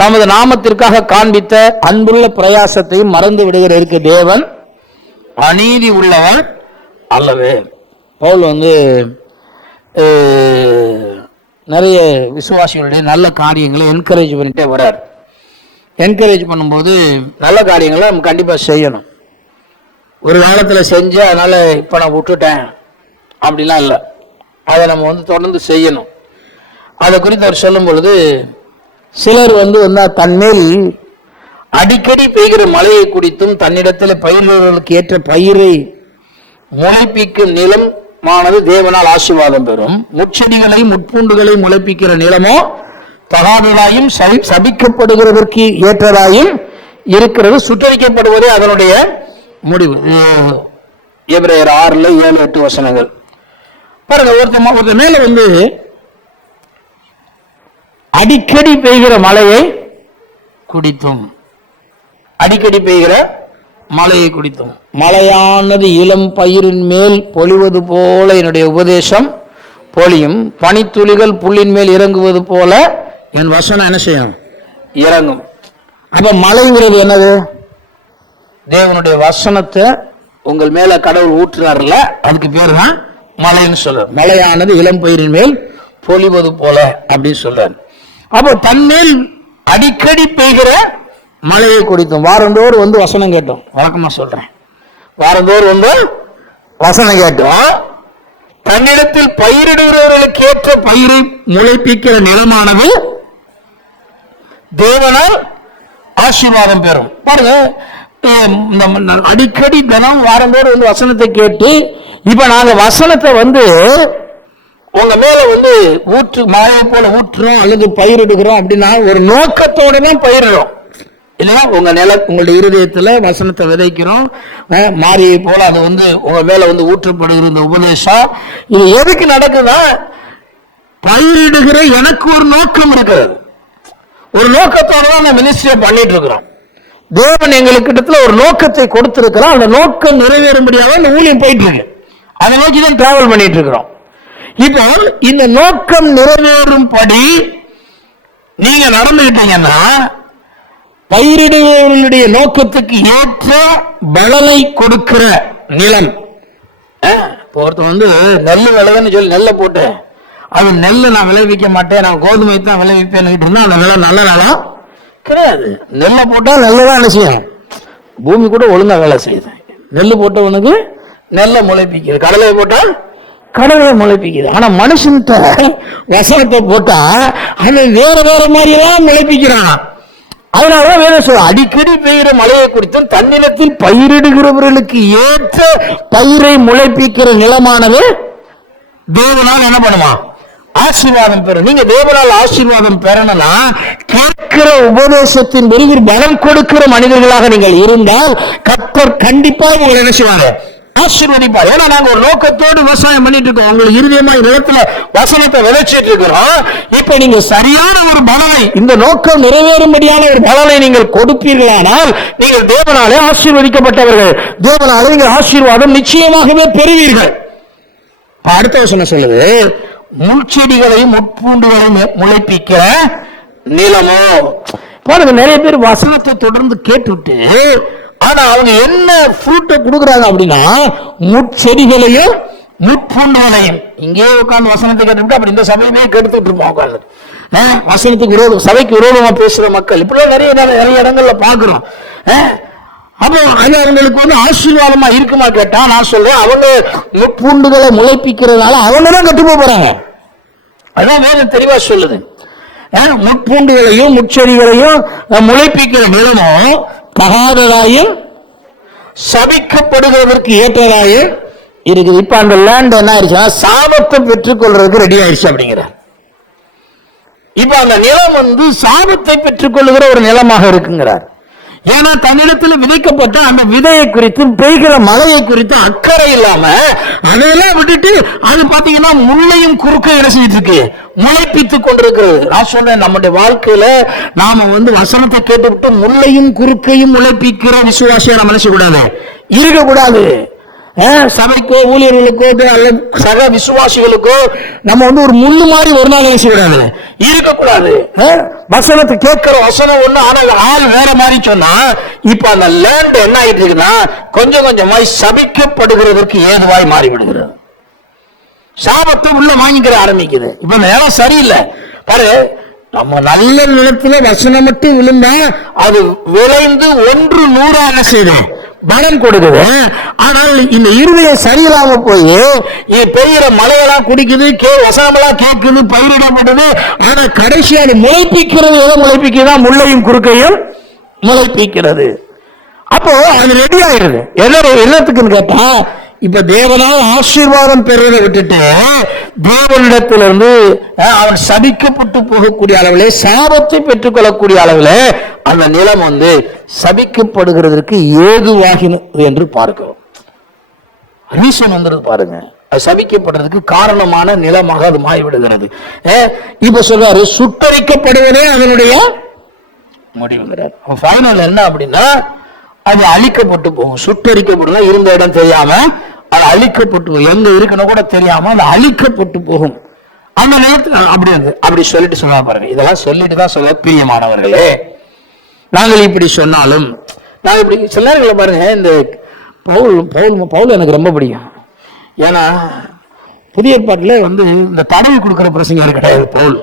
தமது நாமத்திற்காக காண்பித்த அன்புள்ள பிரயாசத்தையும் மறந்து விடுகிறதற்கு தேவன் அநீதி உள்ளவர் அல்லவே. பவுல் நிறைய விசுவாசிகளுடைய நல்ல காரியங்களை என்கரேஜ் பண்ணிட்டே வர்றார். என்கரேஜ் பண்ணும்போது நல்ல காரியங்களை நம்ம கண்டிப்பாக செய்யணும். ஒரு காலத்தில் செஞ்சு அதனால் இப்போ நான் விட்டுட்டேன் அப்படிலாம் இல்லை, அதை நம்ம தொடர்ந்து செய்யணும். அதை குறித்து அவர் சொல்லும் பொழுது, சிலர் தன்மேல் அடிக்கடி பெய்கிற மழையை குடித்தும் தன்னிடத்தில் பயிர்களுக்கு ஏற்ற பயிரை முளைப்பிக்கும் நிலமானது தேவனால் ஆசீர்வாதம் பெறும், முட்செடிகளையும் முட்பூண்டுகளையும் முளைப்பிக்கிற நிலமோ தகாததாயும் சபிக்கப்படுகிறதற்கு ஏற்றதாயும் இருக்கிறது, சுட்டரிக்கப்படுவதே அதனுடைய முடிவு. எபிரேயர் 6:7-8 வசனங்கள் பாருங்க. ஒருத்தர் மேல அடிக்கடி பெய்கிற மழையை குடித்தும், அடிக்கடி பெய்கிற மழையை குடித்தும், மழையானது இளம் பயிரின் மேல் பொழிவது போல என்னுடைய உபதேசம் பொழியும், பனித்துளிகள் புல்லின் மேல் இறங்குவது போல என் வசனம் என்ன செய்யும்? இறங்கும். அப்ப மழைங்கிறது என்னது? தேவனுடைய வசனத்தை உங்கள் மேல கடவுள் ஊற்றுறாருல, அதுக்கு பேரு தான் மழைன்னு சொல்ற. மழையானது இளம் பயிரின் மேல் பொழிவது போல அப்படின்னு சொல்றாரு. அப்போ தன்மேல் அடிக்கடி பெய்கிற மழையை குடித்தோம். வாரந்தோறும் வசனம் கேட்டோம். வழக்கமா சொல்றேன், வாரந்தோறும் வசனம் கேட்டோம். தன்னிடத்தில் பயிரிடுகிறவர்களுக்கு ஏற்ற பயிரை முளைப்பிக்கிற நிலமானது தேவனால் ஆசீர்வாதம் பெறும். பாருங்க, அடிக்கடி தினம் வாரந்தோறும் வசனத்தை கேட்டு, இப்ப நாங்க வசனத்தை உங்க மேல ஊற்று மழையை போல ஊற்றுறோம் அல்லது பயிரிடுகிறோம் அப்படின்னா ஒரு நோக்கத்தோட தான் பயிரிடுறோம் இல்லையா? உங்களுடைய இருதயத்துல வசனத்தை விதைக்கிறோம், மாரியை போல அது உங்க மேல ஊற்றப்படுகிற இந்த உபதேசம். இது எதுக்கு நடக்குதா? பயிரிடுகிற எனக்கு ஒரு நோக்கம் இருக்கிறது, ஒரு நோக்கத்தோட தான் நான் மினிஸ்ட்ரியை பண்ணிட்டு இருக்கிறோம். தேவன் எங்களுக்கு ஒரு நோக்கத்தை கொடுத்திருக்கிறோம், அந்த நோக்கம் நிறைவேறும்படியாக இந்த ஊழியம் போயிட்டு இருக்கு, அதை நோக்கி தான் டிராவல் பண்ணிட்டு இருக்கிறோம். இப்போ இந்த நோக்கம் நிறைவேறும்படி நீங்க நடந்துகிட்டீங்கன்னா பயிரிடுவர்களுடைய நோக்கத்துக்கு ஏற்ற பலனை கொடுக்கிற நிலம். ஒருத்தன் நெல் விளைவுன்னு சொல்லி நெல்லை போட்டு, அது நெல்லை நான் விளைவிக்க மாட்டேன், நான் கோதுமை தான் விளைவிப்பேன்னு இருந்தா அந்த விலை நல்ல நிலம் கிடையாது. நெல்லை போட்டா நெல்லுதான் என்ன செய்யும்? பூமி கூட ஒழுங்கா வேலை செய்யுது. நெல் போட்டவனுக்கு நெல்லை முளைப்பிக்குது, கடலை போட்டா கடவுளை முளைப்பிக்குது. ஆனா மனுஷன்கிட்ட வசனத்தை போட்டா அவன் வேற வேற மாதிரி எல்லாம் முளைப்பிக்கிறான். அதனாலதான் வேணும் சொல்ல, அடிக்கடி பெய்கிற மழையை குறித்தும் தன்னிலத்தில் பயிரிடுகிறவர்களுக்கு ஏற்ற பயிரை முளைப்பிக்கிற நிலமானது தேவனால் என்ன பண்ணுமா? ஆசீர்வாதம் பெறும். நீங்க தேவனால் ஆசீர்வாதம் பெறணும்னா கேட்கிற உபதேசத்தின் பெரிய பலம் கொடுக்கிற மனிதர்களாக நீங்கள் இருந்தால் கர்த்தர் கண்டிப்பாக உங்களை என்ன செய்வாங்க? ஆசீர்வதிப்பார். ஏன்னா நாங்க ஒரு நோக்கத்தோடு விவசாயம் பண்ணிட்டு இருக்கோம், உங்களுக்கு இருதயமாய் நிலத்துல வசனத்தை விளைச்சிட்டு இருக்கிறோம். இப்ப நீங்க சரியான ஒரு பலனை, இந்த நோக்கம் நிறைவேறும்படியான ஒரு பலனை நீங்கள் கொடுப்பீர்களானால் நீங்கள் தேவனாலே ஆசீர்வதிக்கப்பட்டவர்கள், தேவனாலே நீங்கள் ஆசீர்வாதம் நிச்சயமாகவே பெறுவீர்கள். அடுத்த வசனம் சொல்லுது, முள்செடிகளையும் முட்பூண்டுகளையும் முளைப்பிக்கிற நிலமோ. பாருங்க, நிறைய பேர் வசனத்தை தொடர்ந்து கேட்டுவிட்டு ஆனா அவங்க என்ன ஃப்ரூட்டை கொடுக்குறாங்க அப்படின்னா முட்செடிகளையும் முட்பூண்டுகளையும். இங்கே உட்காந்து வசனத்தை கேட்டுவிட்டு அப்படி இந்த சபையுமே கெடுத்துட்டு இருப்போம் உட்காந்து. வசனத்துக்கு விரோதம், சபைக்கு விரோதமா பேசுற மக்கள் இப்படிலாம் நிறைய இடங்கள்ல பாக்குறோம். அப்போ அது அவங்களுக்கு ஆசீர்வாதமா இருக்குமா கேட்டா நான் சொல்றேன், அவங்க முட்பூண்டுகளை முளைப்பிக்கிறதுனால அவங்க தான் கெட்டு போறாங்க. அதான் வேதம் தெளிவா சொல்லுது. முட்பூண்டுகளையும் முட்செடிகளையும் முளைப்பிக்கிற நிலமும் தகாததாயும் சபிக்கப்படுகிறதற்கு ஏற்றதாயும் இருக்குது. இப்ப அந்த லேண்ட் என்ன ஆயிடுச்சுன்னா சாபத்தை பெற்றுக் கொள்றதுக்கு ரெடி ஆயிடுச்சு அப்படிங்கிறார். இப்ப அந்த நிலம் சாபத்தை பெற்றுக் கொள்ளுகிற ஒரு நிலமாக இருக்குங்கிறார். ஏன்னா தன்னிடத்தில் விதைக்கப்பட்ட அந்த விதையை குறித்து பெய்கிற மழையை குறித்து அக்கறை இல்லாம அதெல்லாம் விட்டுட்டு அது பாத்தீங்கன்னா முள்ளையும் குறுக்க என்ன செஞ்சிட்டு இருக்கு, முளைப்பித்துக் கொண்டிருக்கிறது. நான் சொல்றேன், நம்முடைய வாழ்க்கையில நாம வசனத்தை கேட்டுவிட்டு முள்ளையும் குறுக்கையும் முளைப்பிக்கிற விசுவாசியா நம்ம நினைச்சக்கூடாது, இருக்கக்கூடாது. சபைக்கோ ஊழியர்களுக்கோ அல்லது சக விசுவாசிகளுக்கோ நம்ம ஒரு முள்ளு மாதிரி ஒரு நாள் நினைச்சக்கூடாது, இருக்கக்கூடாது. வசனத்தை கேட்கிற வசனம் ஒண்ணு, ஆனால் ஆள் வேற மாதிரி சொன்னா இப்ப அந்த லேண்ட் என்ன ஆயிட்டு இருக்குன்னா கொஞ்சம் கொஞ்சமாய் சபிக்கப்படுகிறதற்கு ஏதுவாய் மாறிவிடுகிறது. சாபத்தை உள்ள வாங்கிக்கிற ஆரம்பிக்குது. இப்ப இந்த இடம் சரியில்லை பாரு. நம்ம நல்ல நிலத்துல வசனம் மட்டும் விழுந்தா அது விளைந்து 100 செய்யும், பலன் கொடுக்குது. ஆனால் இந்த இருதயம் சரியில்லாம போய் பெய்கிற மழையெல்லாம் குடிக்குது, வசனமெல்லாம் கேட்குது, பயிரிடப்பட்டது. ஆனா கடைசியா முளைப்பிக்கிறது எதை முளைப்பிக்கிறதா, முள்ளையும் குறுக்கையும் முளைப்பிக்கிறது. அப்போ அது ரெடி ஆயிடுது. என்னத்துக்குன்னு கேட்டா, இப்ப தேவனால் ஆசீர்வாதம் பெறுவதை விட்டுட்டு தேவனிடத்திலிருந்து அவன் சபிக்கப்பட்டு போகக்கூடிய அளவிலே சாபத்தை பெற்றுக் கொள்ளக்கூடிய அளவிலே அந்த நிலம் சபிக்கப்படுகிறதற்கு ஏதுவாகினது என்று பார்க்கிறோம். ரீசன் பாருங்க, சபிக்கப்படுறதுக்கு காரணமான நிலமாக அது மாறிவிடுகிறது. இப்ப சொல்றாரு, சுட்டரிக்கப்படுவதே அதனுடைய முடிவுங்கிறார். ஃபைனல் என்ன அப்படின்னா, அது அழிக்கப்பட்டு போகும். சுட்டரிக்கப்படும், இருந்த இடம் தெரியாம அது அழிக்கப்பட்டு போகும், எங்க இருக்குன்னு கூட தெரியாம அது அழிக்கப்பட்டு போகும். அந்த நேரத்தில் அப்படி சொல்லிட்டு சொல்ல பாருங்க. இதெல்லாம் சொல்லிட்டு தான் சொல்ல, பிரியமானவர்களே, நாங்கள் இப்படி சொன்னாலும் நாங்கள் இப்படி சில நேரங்களை பாருங்க. இந்த பவுல் எனக்கு ரொம்ப பிடிக்கும். ஏன்னா புதிய ஏற்பாட்டில் இந்த தடவை கொடுக்கிற பிரசங்க கிடையாது. பவுல்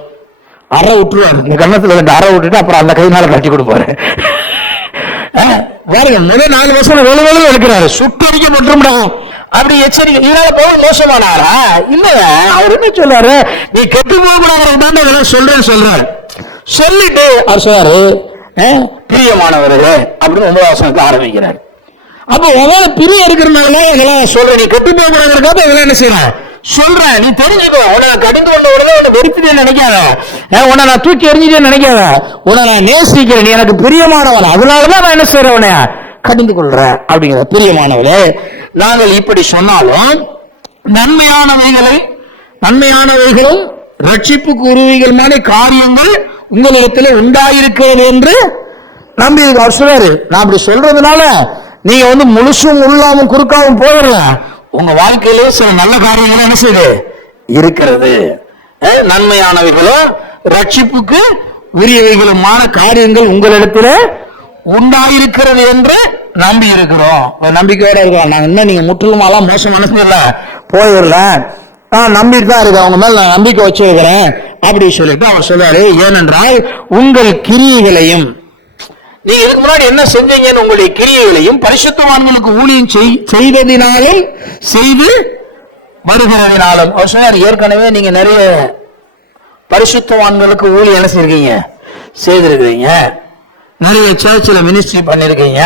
அறை விட்டுருவாரு, இந்த கன்னத்துல 2 அறை விட்டுட்டு அப்புறம் அந்த கையினால கட்டி கொடுப்பாரு. பாருங்க, முதல் 4 வருஷம் வெளு இருக்கிறாரு, சுட்டரிக்கப்பட்டு அப்படி எச்சரிக்கை. இதனால பவுல் மோசமானாரா? இல்ல, அவர் என்ன சொல்றாரு, நீ கெட்டு போக சொல்றாரு. சொல்லிட்டு அவர் சொல்றாரு, பிரியமானவர்களே அப்படின்னு 9வது வசனத்தை ஆரம்பிக்கிறார். அப்ப உங்களால பிரிய இருக்கிறதுனால இதெல்லாம் சொல்ற, நீ கெட்டு போக கூடாதுக்காக இதெல்லாம் என்ன செய்யலாம் சொல்றேன். நீ தெரிஞ்சுக்கோ, உன்னை கடிந்து கொண்ட உடனே உன்னை வெறுத்துட்டேன்னு நினைக்காத, உன்னை நான் தூக்கி எறிஞ்சிட்டேன்னு நினைக்காத, உன்னை நான் நேசிக்கிறேன், நீ எனக்கு பிரியமானவன், அதனாலதான் நான் என்ன செய்யறேன், உன்னை கடிந்து கொள்றேன் அப்படிங்கிற. பிரியமானவளே, நாங்கள் இப்படி சொன்னாலும் நன்மையானவைகளும் ரட்சிப்புக்கு உருவிகளுமான காரியங்கள் உங்களிடத்தில் உண்டாயிருக்கிறது என்று நம்பி அவர் சொல்றாரு. நான் அப்படி சொல்றதுனால நீங்க முழுசும் உள்ளாமும் குறுக்காவும் போயிடல, உங்க வாழ்க்கையிலே சில நல்ல காரியங்களும் என்ன செய்யுது இருக்கிறது. நன்மையானவைகளும் ரட்சிப்புக்கு உரியவைகளுமான காரியங்கள் உங்களிடத்தில் உண்டாயிருக்கிறது என்று நம்பி இருக்கிறோம். நம்பிக்கையோட இருக்கிறோம். நாங்க இன்னும் நீங்க முற்றிலுமாலாம் மோசமான போயிடல, நம்பிட்டு தான் இருக்கு, அவங்க மேல நான் நம்பிக்கை வச்சிருக்கிறேன் அப்படி சொல்லிட்டு அவர் சொல்றாரு. ஏனென்றால் உங்கள் கிரியைகளையும், நீங்க இதுக்கு முன்னாடி என்ன செஞ்சீங்கன்னு உங்களுடைய கிரியைகளையும் பரிசுத்தவான்களுக்கு ஊழியம் செய்ததினாலும் செய்து வருகிறதினாலும். அவர் சொன்னார், ஏற்கனவே நீங்க நிறைய பரிசுத்தவான்களுக்கு ஊழியம் என்ன செய்யிருக்கீங்க, செய்திருக்கிறீங்க, நிறைய சர்ச்சில் மினிஸ்ட்ரி பண்ணிருக்கீங்க,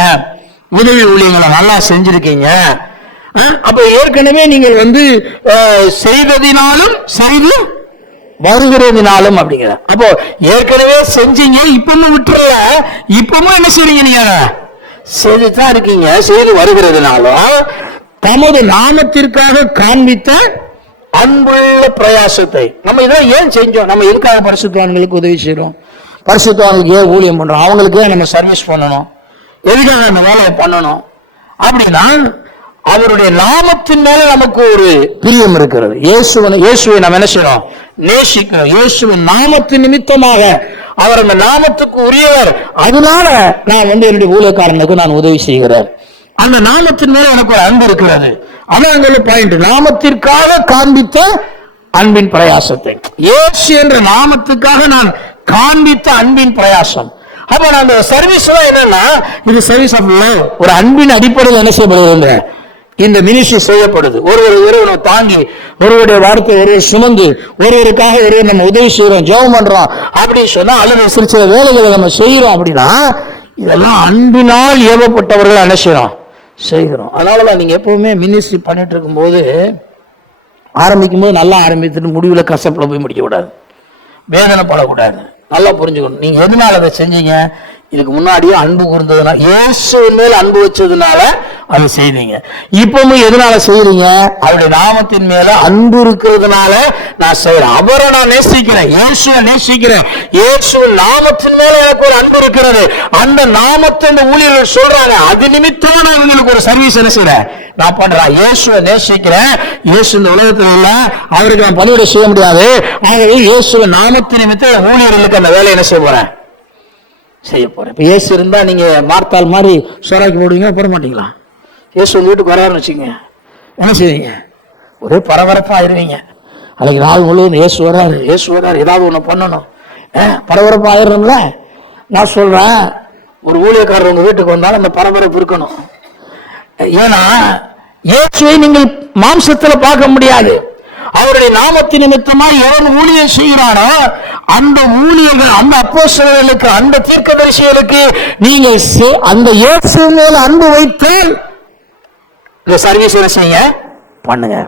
உதவி ஊழியங்களை நல்லா செஞ்சிருக்கீங்க. அப்ப ஏற்கனவே நீங்கள் செய்ததினாலும் செய்து வருகிறதினாலும் அப்படிங்கிற. அப்போ ஏற்கனவே செஞ்சீங்க, இப்பவும் விட்டுறல, இப்பவும் என்ன செய்றீங்க, நீங்க செய்துதான் இருக்கீங்க, செய்து வருகிறதுனாலும் தமது நாமத்திற்காக காண்பித்த அன்புள்ள பிரயாசத்தை. நம்ம இதெல்லாம் ஏன் செஞ்சோம், நம்ம எதுக்காக பரிசுத்தவான்களுக்கு உதவி செய்யறோம், பரிசுத்தவான்களுக்கு ஏன் ஊழியம் பண்றோம், அவங்களுக்கு நம்ம சர்வீஸ் பண்ணணும், எதுக்காக அந்த வேலையை பண்ணணும் அப்படின்னா அவருடைய நாமத்தின் மேல நமக்கு ஒரு பிரியம் இருக்கிறது. இயேசுவை நம்ம என்ன செய்யறோம், நேசிக்கிறோம். இயேசுவின் நாமத்தின் நிமித்தமாக அவர் அந்த நாமத்துக்கு உரியவர், அதனால நான் என்னுடைய ஊழியக்காரனுக்கு நான் உதவி செய்கிறேன். அந்த நாமத்தின் மேல எனக்கு ஒரு அன்பு இருக்கிறது. அதான் பாயிண்ட், நாமத்திற்காக காண்பித்த அன்பின் பிரயாசத்தை. இயேசு என்ற நாமத்துக்காக நான் காண்பித்த அன்பின் பிரயாசம். அப்ப நான் அந்த சர்வீஸ் என்னன்னா, இது சர்வீஸ் ஆஃப் லவ், ஒரு அன்பின் அடிப்படையில் என்ன செய்யப்படுது, இந்த மினிஸ்ட்ரி செய்யப்படுது. ஒருவரை தாங்கி, ஒருவருடைய வார்த்தை ஒருவர் சுமந்து, ஒருவருக்காக ஒருவர் நம்ம உதவி செய்யறோம், ஜெபம் பண்றோம் அப்படின்னு சொன்னா, அல்லது சில வேலைகளை நம்ம செய்யறோம் அப்படின்னா, இதெல்லாம் அன்பினால் ஏவப்பட்டவர்கள் என்ன செய்யறோம், செய்கிறோம். அதனாலதான் நீங்க எப்பவுமே மினிஸ்ட்ரி பண்ணிட்டு இருக்கும் போது, ஆரம்பிக்கும் போது நல்லா ஆரம்பித்துட்டு முடிவில் கசப்புல போய் முடிக்க கூடாது, வேதனைப்படக்கூடாது. நல்லா புரிஞ்சுக்கணும், நீங்க எதனால அதை செஞ்சீங்க, இதுக்கு முன்னாடியே அன்பு கூர்ந்ததுனால, இயேசுவின் மேல் அன்பு வச்சதுனால அதை செய்தீங்க. இப்பவும் எதனால செய்யறீங்க? அவருடைய நாமத்தின் மேல அன்பு இருக்கிறதுனால நான் செய்யறேன். அவரை நான் நேசிக்கிறேன், இயேசுவை நேசிக்கிறேன், இயேசுவின் நாமத்தின் மேல எனக்கு ஒரு அன்பு இருக்கிறது. அந்த நாமத்தை இந்த ஊழியர்கள் சொல்றாங்க, அது நிமித்தமா நான் இவங்களுக்கு ஒரு சர்வீஸ் என்ன செய்யறேன், நான் பண்றேன். இயேசுவை நேசிக்கிறேன், இயேசு இந்த உலகத்தில் இல்ல, அவருக்கு நான் பணிவிடை செய்ய முடியாது. ஆகவே இயேசுவின் நாமத்தின் நிமித்தம் ஊழியர்களுக்கு அந்த வேலை என்ன செய்ய போறேன், செய்ய போறேன். இப்ப இயேசு இருந்தா நீங்க மார்த்தாள் மாதிரி சோறாக்கி போடுவீங்க, போட மாட்டீங்களா? இயேசு உங்க வீட்டுக்கு வராருன்னு வச்சுங்க, என்ன செய்வீங்க? ஒரே பரபரப்பா ஆயிருவீங்க. அன்னைக்கு நாள் முழுவதும் இயேசு வராரு, இயேசு வராரு, ஏதாவது ஒண்ணு பண்ணணும், பரபரப்பா ஆயிடுறோம்ல. நான் சொல்றேன், ஒரு ஊழியக்காரர் உங்க வீட்டுக்கு வந்தாலும் அந்த பரபரப்பு இருக்கணும். ஏன்னா இயேசுவை நீங்கள் மாம்சத்துல பார்க்க முடியாது. அவருடைய நாமத்தின் நிமித்தமா எவன் ஊழியம் செய்கிறானோ அந்த ஊழியர்கள், அந்த அப்போஸ்தலர்களுக்கு, அந்த தீர்க்கதரிசிகளுக்கு நீங்கள் அந்த இயேசு மேல அன்பு வைத்து இந்த சர்வீஸ் செய்ய பண்ணுங்க.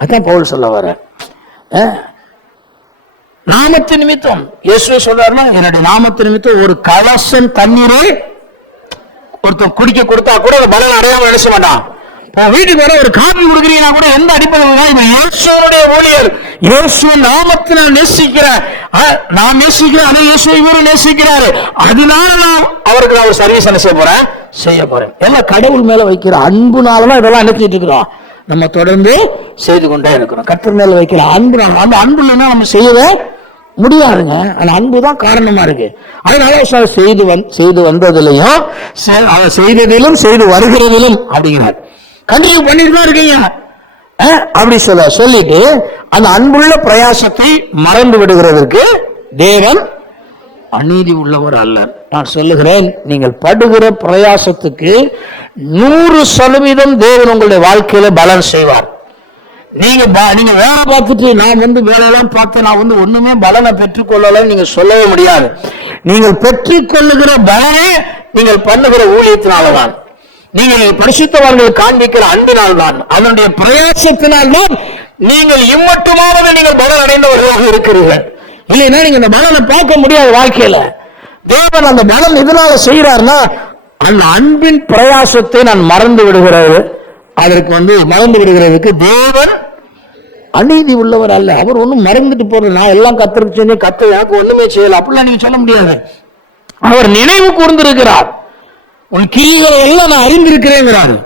அதான் பவுல் சொல்ல வர. நாமத்தின் நிமித்தம் இயேசுவை சொல்றாருன்னா, என்னுடைய நாமத்தின் நிமித்தம் ஒரு கலசம் தண்ணீரை ஒருத்தன் குடிக்க கொடுத்தா கூட அந்த பலன் அடையாம நினைச்ச மாட்டான். வீட்டுக்கு வர ஒரு காப்பி கொடுக்குறீங்கன்னா கூட எந்த அடிப்படையில் இயேசுடைய ஊழியர், இயேசு நாமத்தினால் நேசிக்கிறேன், நான் நேசிக்கிறேன், அதை இயேசுவை இவரும் நேசிக்கிறாரு, அதனால நான் அவருக்கு நான் ஒரு சர்வீஸ் என்ன செய்ய போறேன். எல்லாம் கடவுள் மேல வைக்கிற அன்புனாலதான் இதெல்லாம் நினைச்சிட்டு இருக்கிறோம். நம்ம தொடர்ந்து செய்து கொண்டே இருக்கிறோம். கர்த்தர் மேல வைக்கிற அன்பு, அந்த அன்பு இல்லைன்னா நம்ம செய்யவே முடியாதுங்க. அந்த அன்பு தான் காரணமா இருக்கு. அதனால செய்து வந்ததிலையும் அதை செய்ததிலும் செய்து வருகிறதிலும் அப்படிங்கிறார், கண்டினியூ பண்ணிட்டு தான் இருக்கீங்க அப்படி சொல்லிட்டு அந்த அன்புள்ள பிரயாசத்தை மறந்து விடுகிறதற்கு தேவன் அநீதி உள்ளவர் அல்ல. நான் சொல்லுகிறேன், நீங்கள் படுகிற பிரயாசத்துக்கு 100% தேவன் உங்களுடைய வாழ்க்கையில பலன் செய்வார். நீங்க வேலை பார்த்துட்டு நான் வேலையெல்லாம் பார்த்து நான் ஒண்ணுமே பலனை பெற்றுக்கொள்ளலாம் நீங்க சொல்லவே முடியாது. நீங்கள் பெற்றுக்கொள்ளுகிற பலனே நீங்கள் பண்ணுகிற ஊழியத்தினால்தான், நீங்கள் பரிசுத்தவான்கள் காண்பிக்கிற அன்பினால்தான், அதனுடைய பிரயாசத்தினால்தான் நீங்கள் இம்மட்டுமாவது நீங்கள் பலன் அடைந்தவர்களாக இருக்கிறீர்கள். இல்லைன்னா நீங்க இந்த பலனை பார்க்க முடியாது வாழ்க்கையில. தேவன் அந்த பலன் எதனால செய்யறாருன்னா, அந்த அன்பின் பிரயாசத்தை நான் மறந்து விடுகிறது. அதற்கு மறந்து விடுகிறதுக்கு தேவன் அநீதி உள்ளவர் அல்ல. அவர் ஒண்ணும் மறந்துட்டு போறது, நான் எல்லாம் கத்தருக்கு செஞ்சு எனக்கு ஒண்ணுமே செய்யல அப்படிலாம் நீங்க சொல்ல முடியாது. அவர் நினைவு கூர்ந்திருக்கிறார், உன் கிரியைகளை எல்லாம் நான் அறிந்திருக்கிறேங்கிறார்.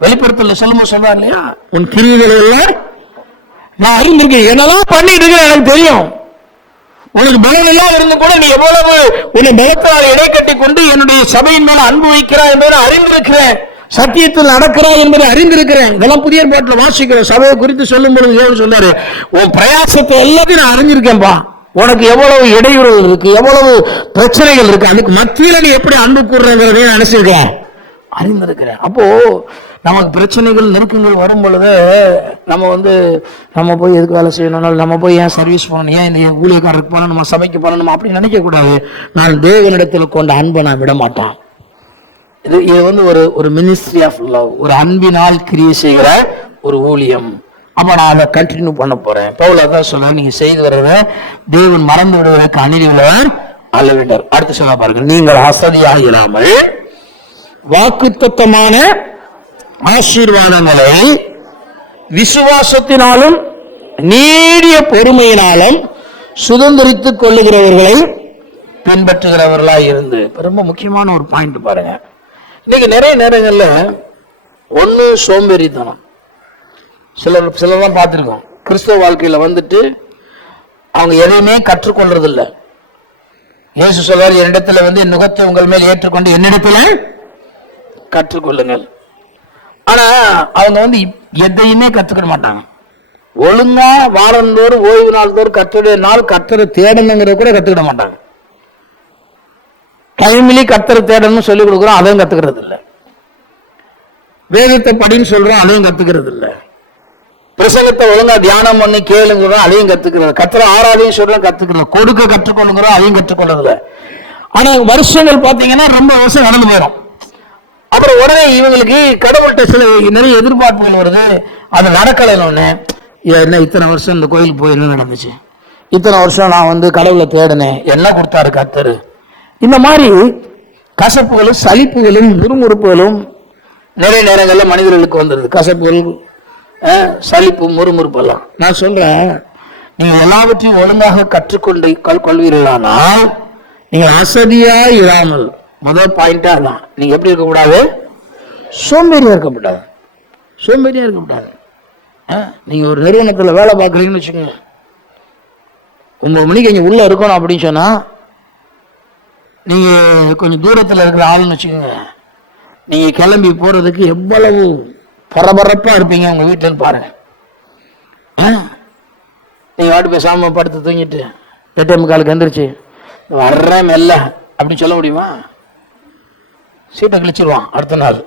வெளிப்படுத்தல சொல்றார் இல்லையா, உன் கிரியைகளை எல்லாம் நான் அறிந்திருக்கேன், என்னெல்லாம் பண்ணிட்டு இருக்கிறேன் எனக்கு தெரியும். உனக்கு பலம் எல்லாம் இருந்து கூட நீ எவ்வளவு உன்னை பலத்தால் இடை கட்டி கொண்டு என்னுடைய சபையின் மேல அன்பு வைக்கிறாய் என்பதை அறிந்திருக்கிறேன், சத்தியத்தில் நடக்கிறாய் என்பதை அறிந்திருக்கிறேன். இதெல்லாம் புதிய ஏற்பாட்டில் வாசிக்கிறேன். சபையை குறித்து சொல்லும் பொழுது ஏன் சொல்றாரு, உன் பிரயாசத்தை எல்லாத்தையும் நான் அறிஞ்சிருக்கேன்பா, உனக்கு எவ்வளவு இடையூறுகள் இருக்கு, எவ்வளவு பிரச்சனைகள் இருக்கு, அதுக்கு மத்தியில நீ எப்படி அன்பு கூறுறங்கிறதையும் நினைச்சிருக்கேன், அறிந்திருக்கிறேன். அப்போ நமக்கு பிரச்சனைகள் நெருக்கங்கள் வரும் பொழுது நம்ம போய் எதுக்கு வேலை செய்யணும், நம்ம போய் ஏன் சர்வீஸ் பண்ணணும், ஏன் இந்த ஊழியக்காரருக்கு பண்ணணும், நம்ம சபைக்கு பண்ணணும் அப்படி நினைக்க கூடாது. நான் தேவனிடத்தில் கொண்ட அன்பை நான் விட மாட்டான். இது ஒரு மினிஸ்ட்ரி ஆஃப் லவ், ஒரு அன்பினால் கிரியை செய்கிற ஒரு ஊழியம். அப்ப நான் அதை கண்டினியூ பண்ண போறேன். பவுல் அதான் சொன்ன, நீங்க செய்து வர்றத தேவன் மறந்து விடுவதற்கு அநீதி உள்ளவர் அல்லவிட்டார். அடுத்து சொல்ல பாருங்க, நீங்கள் அசதியாக இல்லாமல் வாக்குத்தத்தமான ஆசீர்வாதங்களை விசுவாசத்தினாலும் நீடிய பொறுமையினாலும் சுதந்திரித்துக் கொள்ளுகிறவர்களை பின்பற்றுகிறவர்களாய் இருந்து. ரொம்ப முக்கியமான ஒரு பாயிண்ட் பாருங்க. இன்னைக்கு நிறைய நேரங்கள்ல ஒண்ணு சோம்பேறித்தனம். சிலர்லாம் பார்த்திருக்கோம், கிறிஸ்தவ வாழ்க்கையில அவங்க எதையுமே கற்றுக்கொள்றது இல்லை. இயேசு சொல்வார், என்னிடத்துல என் நுகத்தை உங்கள் மேல் ஏற்றுக்கொண்டு என்னிடத்துல கற்றுக்கொள்ளுங்கள். ஆனா அவங்க எதையுமே கத்துக்க மாட்டாங்க. ஒழுங்கா வாரந்தோறும் ஓய்வு நாள் தோறும் கர்த்தருடைய நாள் கர்த்தரை தேடணுங்கிறத கூட கத்துக்கிட மாட்டாங்க. டைம்லி கர்த்தரை தேடணும்னு சொல்லி கொடுக்குறோம், அதையும் கத்துக்கிறது இல்லை. வேதத்தை படின்னு சொல்றோம், அதையும் கத்துக்கிறது இல்லை. பிரசங்கத்தை ஒழுங்கா தியானம் பண்ணி கேளுங்கிறோம், அதையும் கத்துக்கிறது. கர்த்தரை ஆராதையும் சொல்றோம், கத்துக்கிறது. கொடுக்க கற்றுக்கொள்ளுங்கிறோம், அதையும் கற்றுக்கொள்றது இல்லை. ஆனா வருஷங்கள் பாத்தீங்கன்னா ரொம்ப வருஷம் நடந்து போயிடும். அப்புறம் உடனே இவங்களுக்கு கடவுள்கிட்ட சில நிறைய எதிர்பார்ப்புகள் வருது, அது நடக்கலைன்னு. என்ன இத்தனை வருஷம் இந்த கோயிலுக்கு போய் என்ன நடந்துச்சு, இத்தனை வருஷம் நான் கடவுளை தேடினேன், என்ன கொடுத்தாரு கர்த்தரு, இந்த மாதிரி கசப்புகளும் சலிப்புகளும் முறுமுறுப்புகளும் நிறைய நேரங்களில் மனிதர்களுக்கு வந்துடுது. கசப்புகள், சலிப்பு, முறுமுறுப்பெல்லாம். நான் சொல்றேன், நீங்கள் எல்லாவற்றையும் ஒழுங்காக கற்றுக்கொண்டு கொள்வீர்களானால் நீங்கள் அசதியா இராமல், முதல் பாயிண்டா தான், நீங்க எப்படி இருக்கக்கூடாது? சோம்பேறியா இருக்கக்கூடாது. சோம்பேறியா இருக்கக்கூடாது. நீங்க ஒரு நிறுவனத்தில் வேலை பார்க்குறீங்கன்னு வச்சுக்கோங்க, 9 மணிக்கு இங்கே உள்ள இருக்கணும் அப்படின்னு சொன்னா, நீங்க கொஞ்சம் தூரத்தில் இருக்கிற ஆளுன்னு வச்சுக்கோங்க, நீங்க கிளம்பி போறதுக்கு எவ்வளவு பரபரப்பா இருப்பீங்க உங்க வீட்டுலன்னு பாருங்க. நீங்க வாட்டு பேசாம படுத்து தூங்கிட்டு 8:45 எந்திரிச்சு வர்றேன் மெல்ல அப்படின்னு சொல்ல முடியுமா? சீட்டை கிழிச்சிருவான் அடுத்த நாள்.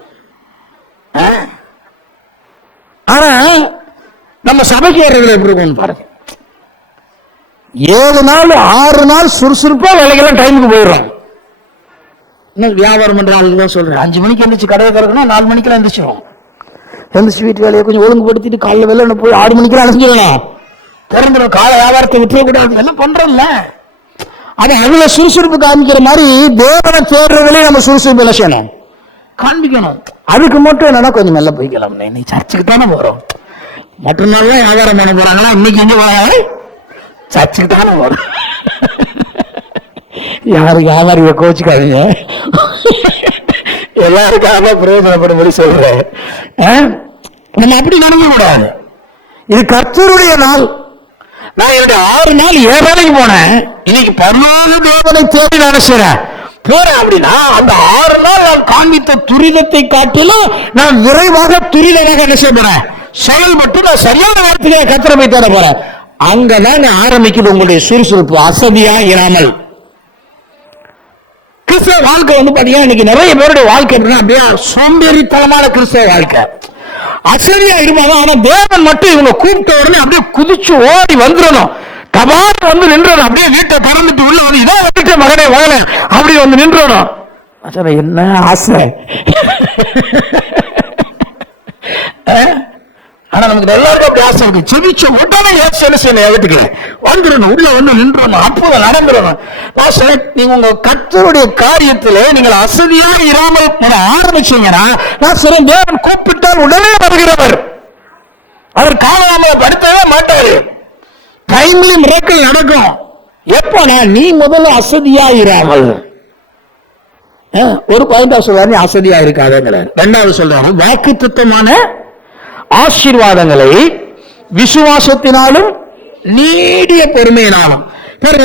ஆனா நம்ம சபைக்கு வர்றதுல எப்படி இருக்கும்னு பாருங்க. 7 நாள் 6 நாள் சுறுசுறுப்பா வேலைக்கெல்லாம் டைமுக்கு போயிடுறோம். இன்னும் வியாபாரம் பண்ற ஆளுக்கு தான் சொல்றேன், 5 மணிக்கு எந்திரிச்சு கடையை திறக்கணும், 4 மணிக்கெல்லாம் எந்திரிச்சிடும். எந்திரிச்சு வீட்டு வேலையை கொஞ்சம் ஒழுங்குபடுத்திட்டு காலைல வெள்ளன போய் 6 மணிக்கெல்லாம் அழைஞ்சிடணும். திறந்துடும். கால வியாபாரத்தை விட்டுறக்கூடாது. எல்லாம் பண்றோம்ல. அது அதுல சுறுசுறுப்பு காமிக்கிற மாதிரி தேவனை தேடுறதுலயே நம்ம சுறுசுறுப்பு என்ன செய்யணும்? காண்பிக்கணும். அதுக்கு மட்டும் என்னன்னா கொஞ்சம் மெல்ல போய்க்கலாம். நீ சர்ச்சுக்கு தானே போறோம். மற்ற நாள் தான் வியாபாரம் பண்ண போறாங்களா, இன்னைக்கு எங்க போறாங்க? சர்ச்சுக்கு தானே போறோம். யாருக்கு வியாபாரியை கோச்சுக்காதீங்க, எல்லாருக்காக பிரயோஜனப்படும்படி சொல்றேன். நம்ம அப்படி நடக்க கூடாது. இது கர்த்தருடைய நாள். நான் என்னுடைய 6 நாள் 7 வேலைக்கு போனேன், இன்னைக்கு பரலோக தேவனை தேடி நினைச்சேன் போறேன் அப்படின்னா, அந்த 6 நாள் நான் காண்பித்த துரிதத்தை காட்டிலும் நான் விரைவாக துரிதமாக என்ன செய்ய போறேன்? செயல்பட்டு நான் சரியான நேரத்துக்கு கர்த்தரை போய் தேட போறேன். அங்கதான் ஆரம்பிக்குது உங்களுடைய சுறுசுறுப்பு. அசதியா இராமல். கிறிஸ்தவ வாழ்க்கை வந்து பாத்தீங்கன்னா இன்னைக்கு நிறைய பேருடைய வாழ்க்கை எப்படின்னா அப்படியே சோம்பேறித்தனமான கிறிஸ்தவ வாழ்க்கை. அசதியா இருப்பாங்க. ஆனா தேவன் மட்டும் இவங்க கூப்பிட்ட உடனே அப்படியே குதிச்சு ஓடி வந்துடணும். கபால வந்து நின்றணும். அப்படியே வீட்டை திறந்துட்டு உள்ள வந்து இதான் வந்துட்டு மகனே மகனே அப்படி வந்து நின்றணும். என்ன ஆசை! ஆனா நமக்கு எல்லாருக்கும் அப்படி ஆசை இருக்கு. செவிச்ச உடனே வீட்டுக்கு வந்துடணும், உள்ள வந்து நின்றணும், அப்போதான் நடந்துடணும். நான் சொல்ல, நீங்க உங்க கர்த்தருடைய காரியத்துல நீங்கள் அசதியா இராமல் ஆரம்பிச்சீங்கன்னா, நான் சொல்ல, தேவன் கூப்பிட்டால் உடனே வருகிறவர். அவர் காணாம படுத்தவே மாட்டாரு. டைம்லி மிரக்கல் நடக்கும். எப்பனா நீ முதல்ல அசதியா இராமல். ஒரு பாயிண்டா சொல்றாரு, நீ அசதியா இருக்காதங்கிறார். 2வது சொல்றாரு, வாக்குத்தத்தமான ஆசீர்வாதங்களை விசுவாசத்தினாலும் நீடிய பொறுமையினாலும்.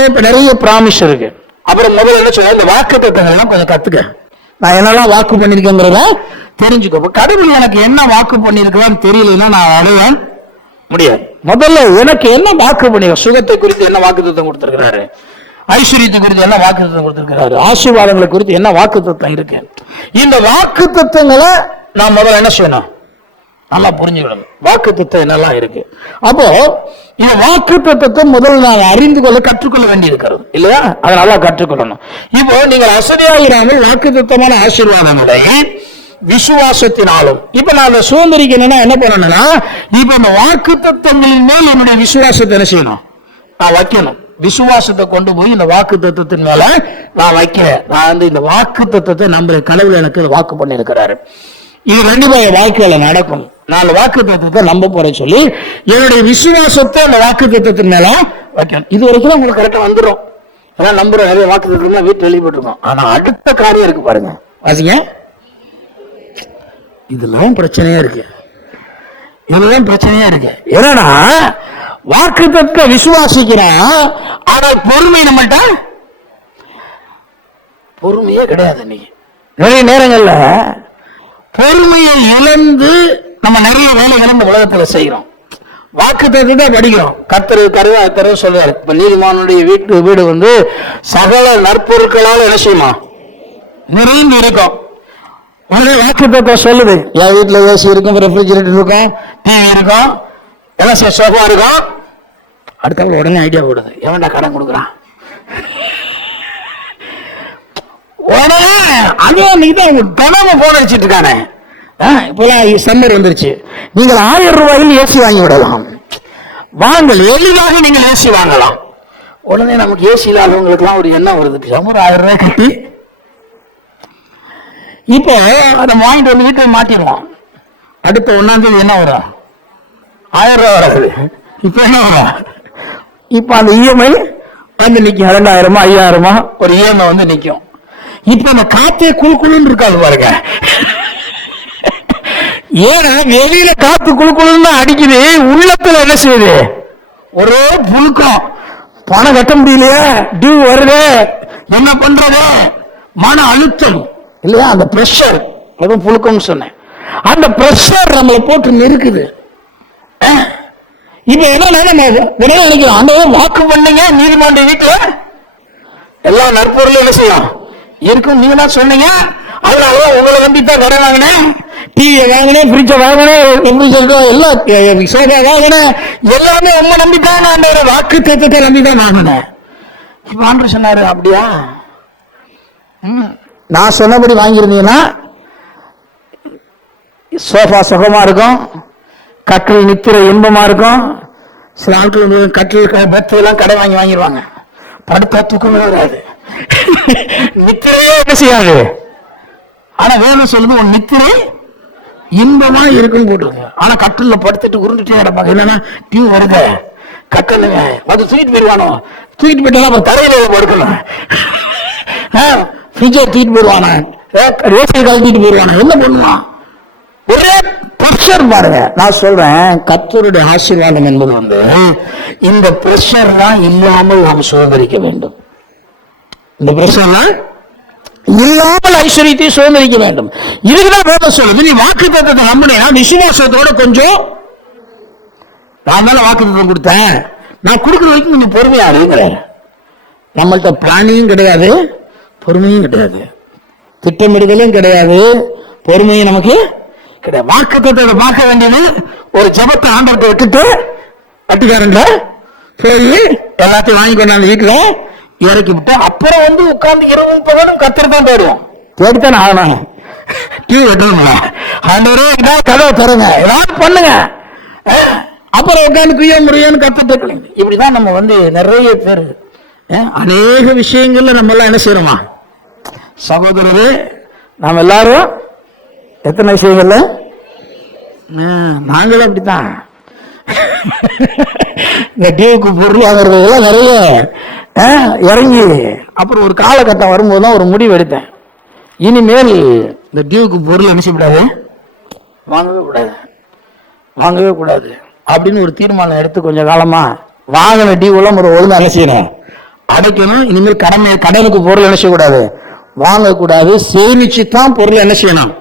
இப்ப நிறைய பிராமிஸ் இருக்கு. அப்புறம் முதல்ல என்ன சொல்ல, இந்த வாக்குத்தத்தங்கள் எல்லாம் கொஞ்சம் கத்துக்க. நான் என்னெல்லாம் வாக்கு பண்ணிருக்கேங்கிறத தெரிஞ்சுக்கோ. கடவுள் எனக்கு என்ன வாக்கு பண்ணிருக்கான்னு தெரியலன்னா நான் அடைவேன் முடியாது. முதல்ல எனக்கு என்ன வாக்கு பண்ணிருக்க, சுகத்தை குறித்து என்ன வாக்குத்தத்தம் கொடுத்திருக்கிறாரு, ஐஸ்வர்யத்தை குறித்து என்ன வாக்குத்தத்தம் கொடுத்திருக்கிறாரு, ஆசீர்வாதங்களை குறித்து என்ன வாக்குத்தத்தம் இருக்கு. இந்த வாக்குத்தத்தங்களை நான் முதல்ல என்ன செய்யணும், நல்லா புரிஞ்சுக்கணும். வாக்குத்தத்தம் என்னெல்லாம் இருக்கு. அப்போ இந்த வாக்குத்தத்தத்தை முதல்ல நான் அறிந்து கொள்ள கற்றுக்கொள்ள வேண்டி இருக்கிறது இல்லையா? அதை நல்லா கற்றுக்கொள்ளணும். இப்போ நீங்கள் அசதியாயிராமல் வாக்குத்தத்தமான ஆசீர்வாதங்களை விசுவாசத்தினாலும். இப்ப நான் அதை சுதந்திரிக்கணும்னா என்ன பண்ணணும்னா, இப்ப இந்த வாக்குத்தத்தங்களின் மேல் என்னுடைய விசுவாசத்தை என்ன செய்யணும், நான் வைக்கணும். விசுவாசத்தை கொண்டு போய் இந்த வாக்குத்தத்தத்தின் மேல நான் வைக்கிறேன். நான் வந்து இந்த வாக்குத்தத்தத்தை நம்புற கடவுள் எனக்கு வாக்கு பண்ணி இருக்கிறாரு. இது கண்டிப்பா என் வாழ்க்கையில நடக்கும். நான் வாக்குத்தத்தத்தை நம்ப போறேன் சொல்லி என்னுடைய விசுவாசத்தை அந்த வாக்குத்தத்தின் மேல வைக்கணும். இது வரைக்கும் உங்களுக்கு கரெக்டா வந்துடும். அதான் நம்புற நிறைய வாக்குத்தத்தம் வீட்டு வெளிப்பட்டிருக்கோம். ஆனா அடுத்த காரியம் இருக்கு பாருங்க, வாசிங்க. இதெல்லாம் பிரச்சனையா இருக்கு. இதெல்லாம் பிரச்சனையா இருக்கு. என்னன்னா வாக்குத்தத்தத்தை விசுவாசிக்கிறான், ஆனால் பொறுமை நம்மள்ட்ட பொறுமையே கிடையாது. இன்னைக்கு நிறைய நேரங்கள்ல பொறுமையை இழந்து நம்ம நிறைய வேலை இழந்த உலகத்துல செய்யறோம். வாக்குத்தத்தத்தை படிக்கிறோம். கர்த்தர் சொல்றாரு, இப்ப நீதிமானுடைய வீடு வந்து சகல நற்பொருட்களால் என்ன செய்யுமா நிறைந்து இருக்கும். உடனே வாக்குத்தத்தம் சொல்லுது, என் வீட்டுல ஏசி இருக்கும், ரெஃப்ரிஜரேட்டர் இருக்கும், டிவி இருக்கும், எல்லாம் சோஃபா இருக்கும். அடுத்தவங்க உடனே ஐடியா போடுது, எவன்டா கடன் கொடுக்குறான். உடனே அதே நீதான் தினமும் போன் அடிச்சிட்டு இருக்கானே. இப்பெல்லாம் சம்மர் வந்துருச்சு, நீங்கள் 1000 ரூபாயில் ஏசி வாங்கி விடலாம், வாங்கல் எளிதாக நீங்கள் ஏசி வாங்கலாம். உடனே நமக்கு ஏசி இல்லாதவங்களுக்கு எல்லாம் ஒரு எண்ணம் வருது, சம்மர் 1000 ரூபாய் கட்டி இப்போ அதை வாங்கிட்டு வந்து வீட்டில் மாட்டிடுவோம். அடுத்த 1ஆம் தேதி என்ன வரும்? 1000 ரூபா வராது. இப்ப என்ன வரும்? இப்ப அந்த இஎம்ஐ வந்து நிற்கும். 2000 5000 ஒரு இஎம்ஐ வந்து நிற்கும். இப்ப அந்த காத்தே குழுக்குழுன்னு இருக்காது பாருங்க. ஏன்னா வெளியில காத்து குழுக்குழுன்னு அடிக்குது, உள்ளத்துல என்ன செய்யுது? ஒரே புழுக்கம். பணம் கட்ட முடியலையே, டியூ வருது, என்ன பண்றது? மன அழுத்தம் இல்லையா? அந்த பிரஷர், அதுவும் புழுக்கம்னு சொன்னேன். அந்த பிரஷர் நம்மளை போட்டு நெருக்குது. இப்ப என்ன நினைக்கிறோம்? அந்த வாக்கு பண்ணுங்க, நீதிமன்ற வீட்டுல எல்லா நற்பொருளும் என்ன செய்யும் இருக்கும். நீங்க தான் சொன்னீங்க, அதனாலதான் உங்களை நம்பித்தான் கடை வாங்கினேன், டிவியை வாங்கினேன், ஃப்ரிட்ஜை வாங்கினேன், எல்லாம் சோஃபா வாங்கினேன், எல்லாமே உங்க நம்பித்தான். அந்த ஒரு வாக்கு தத்துவத்தை நம்பிதான் வாங்கினேன். இப்ப ஆண்டவர் சொன்னாரு, அப்படியா? நான் சொன்னபடி வாங்கியிருந்தீங்கன்னா சோஃபா சுகமா இருக்கும், கட்டில் நித்திர இன்பமா இருக்கும். சில ஆட்கள் கட்டில் பெத்தெல்லாம் கடை வாங்கிடுவாங்க, படுத்தா தூக்கமே வராது, நித்திரையே என்ன செய்யாது. ஆனா வேணும் சொல்லுது, உன் நித்திரை இன்பமா இருக்குன்னு போட்டுருங்க. ஆனா கட்டில படுத்துட்டு உருண்டுட்டே கிடப்பாங்க. என்னன்னா டியூ வருது, கட்டணுங்க, அது தூக்கிட்டு போயிடுவானோ, தூக்கிட்டு போயிட்டா அப்புறம் தரையில படுக்கணும், ஃப்ரிட்ஜை தூக்கிட்டு போயிடுவானா, ரேஷன் கழட்டிட்டு போயிடுவானா, என்ன பண்ணுவான்? ஒரே பிரஷர் பாருங்க. நான் சொல்றேன், கர்த்தருடைய ஆசீர்வாதம் என்பது வந்து இந்த பிரஷர் தான் இல்லாமல் நாம் சுதந்திரிக்க வேண்டும். இந்த பிரஷர் இல்லாமல் ஐஸ்வர்யத்தை சுதந்திரிக்க வேண்டும். இதுக்குதான் வேதம் சொல்லுது, நீ வாக்கு தத்தத்தை நம்பினா விசுவாசத்தோட கொஞ்சம், நான் தானே வாக்கு தத்தம் கொடுத்தேன், நான் கொடுக்குற வரைக்கும் நீ பொறுமையா இருக்கிற. நம்மள்கிட்ட பிளானிங்கும் கிடையாது, பொறுமையும் கிடையாது, திட்டமிடுதலும் கிடையாது, பொறுமையும் நமக்கு கிடையாது. வாக்கு தத்தத்தை பார்க்க வேண்டியது ஒரு ஜபத்தை ஆண்டவர்கிட்ட விட்டுட்டு வட்டிக்காரங்க போய் எல்லாத்தையும் வாங்கி கொண்டாந்து வீட்டுல இறக்கி விட்டு அப்புறம் வந்து உட்கார்ந்து இரவும் பகலும் கத்திரத்தான் தேடுவோம். தேடித்தான் ஆகணும். டியூ வெட்டணுங்களா? ஆண்டவரே ஏதாவது கதவை தருங்க, ஏதாவது பண்ணுங்க. அப்புறம் உட்காந்து குய்ய முறையான்னு கத்துட்டு இருக்கீங்க. இப்படிதான் நம்ம வந்து நிறைய பேர் அநேக விஷயங்கள்ல நம்ம எல்லாம் என்ன செய்யறோமா சகோதரரே? நாம் எல்லாரும் எத்தனை விஷயங்கள்ல நாங்களும் அப்படித்தான். இந்த டியூக்கு பொருள் வாங்குறதுலாம் நிறைய இறங்கி அப்புறம் ஒரு காலகட்டம் வரும்போது தான் ஒரு முடிவு எடுத்தேன், இனிமேல் இந்த டியூக்கு பொருள் என்ன செய்யக்கூடாது, வாங்கவே கூடாது அப்படின்னு ஒரு தீர்மானம் எடுத்து கொஞ்சம் காலமா வாங்கின டியூலாம் ஒரு ஒழுங்கா என்ன செய்யணும், அடைக்கணும். இனிமேல் கடனுக்கு பொருள் என்ன செய்யக்கூடாது, வாங்கக்கூடாது, சேமிச்சு தான் பொருள் என்ன செய்யணும்,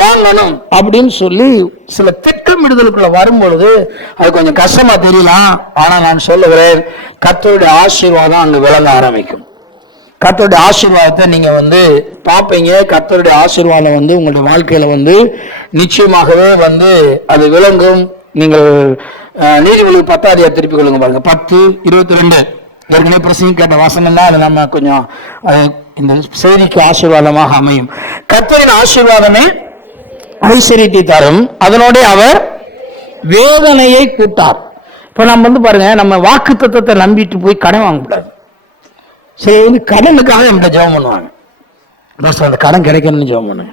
வாங்கணும் அப்படின்னு சொல்லி சில திட்டமிடுதலுக்குள்ள வரும்பொழுது அது கொஞ்சம் கஷ்டமா தெரியலாம். ஆனா நான் சொல்லுகிறேன், கர்த்தருடைய ஆசீர்வாதம் அங்க விளங்க ஆரம்பிக்கும். கர்த்தருடைய ஆசீர்வாதத்தை நீங்க வந்து பார்ப்பீங்க. கர்த்தருடைய ஆசீர்வாதம் வந்து உங்களுடைய வாழ்க்கையில வந்து நிச்சயமாகவே வந்து அது விளங்கும். நீங்கள் நீதிமொழி 10 திருப்பி கொள்ளுங்க பாருங்க, 10:22. ஏற்கனவே பிரசங்க கேட்ட வாசனம் தான், அது நம்ம கொஞ்சம் இந்த செய்திக்கு ஆசீர்வாதமாக அமையும். கர்த்தரின் ஆசீர்வாதமே ஐஸ்வரியத்தை தரும், அதனோட அவர் வேதனையை கூட்டார். இப்ப நம்ம வந்து பாருங்க, நம்ம வாக்கு தத்தத்தை நம்பிட்டு போய் கடன் வாங்கக்கூடாது. சரி, வந்து கடனுக்காக நம்ம ஜெபம் பண்ணுவாங்க, அந்த கடன் கிடைக்கணும்னு ஜெபம் பண்ணுங்க.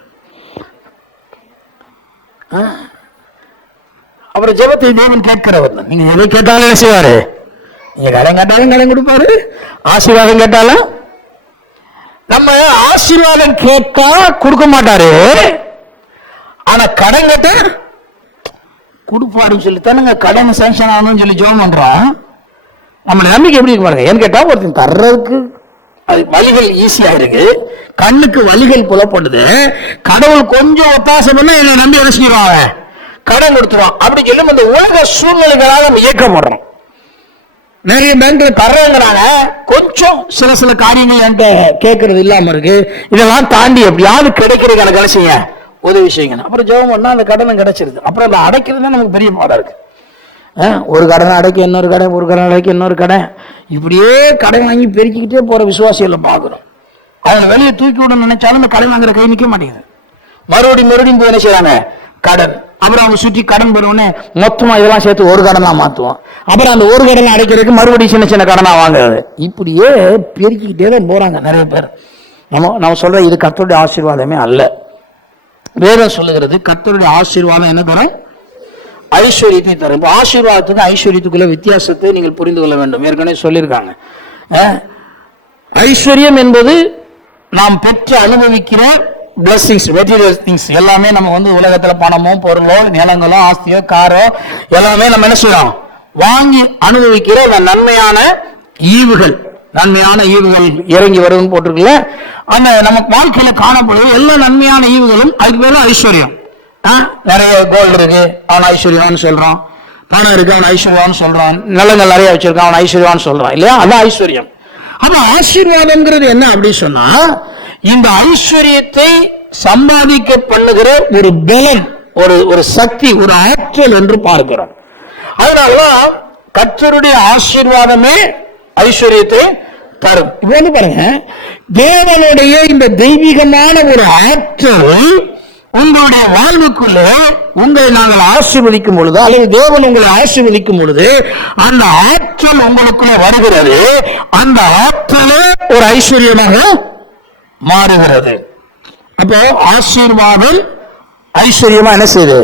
அப்புறம் ஜெபத்தை தேவன் கேட்கிறவர், நீங்க எதை கேட்டாலும் என்ன செய்வாரு, நீங்க கடன் கேட்டாலும் கடன் கொடுப்பாரு, ஆசீர்வாதம் கேட்டாலும். நம்ம ஆசீர்வாதம் கேட்டா கொடுக்க மாட்டாரு, ஆனா கடன் கேட்டா கொடுப்பாருன்னு சொல்லி தானுங்க கடன் சாங்ஷன் ஆகணும்னு சொல்லி ஜெபம் பண்றோம். நம்மளோட நம்பிக்கை எப்படி இருக்கு பாருங்க. ஏன்னு கேட்டா ஒருத்தன் தர்றதுக்கு அது வழிகள் ஈஸியா இருக்கு, கண்ணுக்கு வழிகள் புலப்படுது. கடவுள் கொஞ்சம் ஒத்தாசை பண்ணா என்னை நம்பி என்ன செய்வாங்க, கடன் கொடுத்துருவான். அப்படி சொல்லி அந்த உலக சூழ்நிலைகளாக நம்ம இயக்கப்படுறோம். நிறைய பேங்க்ல தர்றதுங்கிறாங்க, கொஞ்சம் சில காரியங்கள் என்கிட்ட கேட்கறது இல்லாம இருக்கு. இதெல்லாம் தாண்டி எப்படியாவது கிடைக்கிறது எனக்கு என்ன செய்ய உதவி செய்யுங்க. அப்புறம் ஜெபம் பண்ணா அந்த கடனும் கிடைச்சிருது. அப்புறம் அதை அடைக்கிறது தான் நமக்கு பெரிய பாடம் இருக்கு. ஒரு கடனை அடைக்க இன்னொரு கடை, ஒரு கடன் அடைக்க இன்னொரு கடை, இப்படியே கடன் வாங்கி பெருக்கிக்கிட்டே போற விசுவாசிகளை பார்க்கிறோம். அதை வெளியே தூக்கி விட நினைச்சாலும் இந்த கடன் வாங்குற கை நிற்க மாட்டேங்குது. மறுபடியும் போய் என்ன செய்யறாங்க, கடன். அப்புறம் அவங்க சுற்றி கடன் பெறுவோன்னே மொத்தமா இதெல்லாம் சேர்த்து ஒரு கடனா மாற்றுவோம். அப்புறம் அந்த ஒரு கடனை அடைக்கிறதுக்கு மறுபடியும் சின்ன கடனா வாங்குறது. இப்படியே பெருக்கிக்கிட்டே தான் போறாங்க நிறைய பேர். நம்ம சொல்ற இது கர்த்தருடைய ஆசீர்வாதமே அல்ல. வேதம் சொல்லுகிறது கர்த்தருடைய ஆசீர்வாதம் என்ன தரும்? ஐஸ்வர்யத்தை தரும். இப்போ ஆசீர்வாதத்துக்கு ஐஸ்வர்யத்துக்குள்ள வித்தியாசத்தை நீங்கள் புரிந்து கொள்ள வேண்டும். ஏற்கனவே சொல்லியிருக்காங்க. ஐஸ்வர்யம் என்பது நாம் பெற்று அனுபவிக்கிற பிளஸிங்ஸ், மெட்டீரியல் திங்ஸ் எல்லாமே. நம்ம வந்து உலகத்துல பணமோ பொருளோ நிலங்களோ ஆஸ்தியோ காரோ எல்லாமே நம்ம என்ன செய்யறோம்? வாங்கி அனுபவிக்கிற நன்மையான ஈவுகள். நன்மையான ஈவுகள் இறங்கி வருதுன்னு போட்டிருக்குல்ல, அந்த நமக்கு வாழ்க்கையில காணப்படுவது எல்லா நன்மையான ஈவுகளும். அதுக்கு பேர் ஐஸ்வர்யம். நிறைய கோல்டு இருக்கு, அவன் ஐஸ்வர்யவான்னு சொல்றான். பணம் இருக்கு, அவன் ஐஸ்வர்யவான்னு சொல்றான். நிலங்கள் நிறைய வச்சிருக்கான், அவன் ஐஸ்வர்யவான்னு சொல்றான் இல்லையா? அதான் ஐஸ்வர்யம். அப்ப ஆசீர்வாதம்ங்கிறது என்ன அப்படி சொன்னா, இந்த ஐஸ்வர்யத்தை சம்பாதிக்க பண்ணுகிற ஒரு பலன், ஒரு சக்தி, ஒரு ஆற்றல் என்று பார்க்கிறோம். அதனாலதான் கர்த்தருடைய ஆசீர்வாதமே ஐஸ்வர்யத்தை தரும். இப்ப வந்து பாருங்க, தேவனுடைய இந்த தெய்வீகமான ஒரு ஆற்றல் உங்களுடைய வாழ்வுக்குள்ள உங்களை நாங்கள் ஆசீர்வதிக்கும் பொழுது, அல்லது தேவன் உங்களை ஆசீர்வதிக்கும் பொழுது அந்த ஆற்றல் உங்களுக்குள்ள வருகிறது. அந்த ஆற்றலே ஒரு ஐஸ்வர்யமாக மாறுகிறது. அப்போ ஆசீர்வாதம் ஐஸ்வர்யமா என்ன செய்யுது?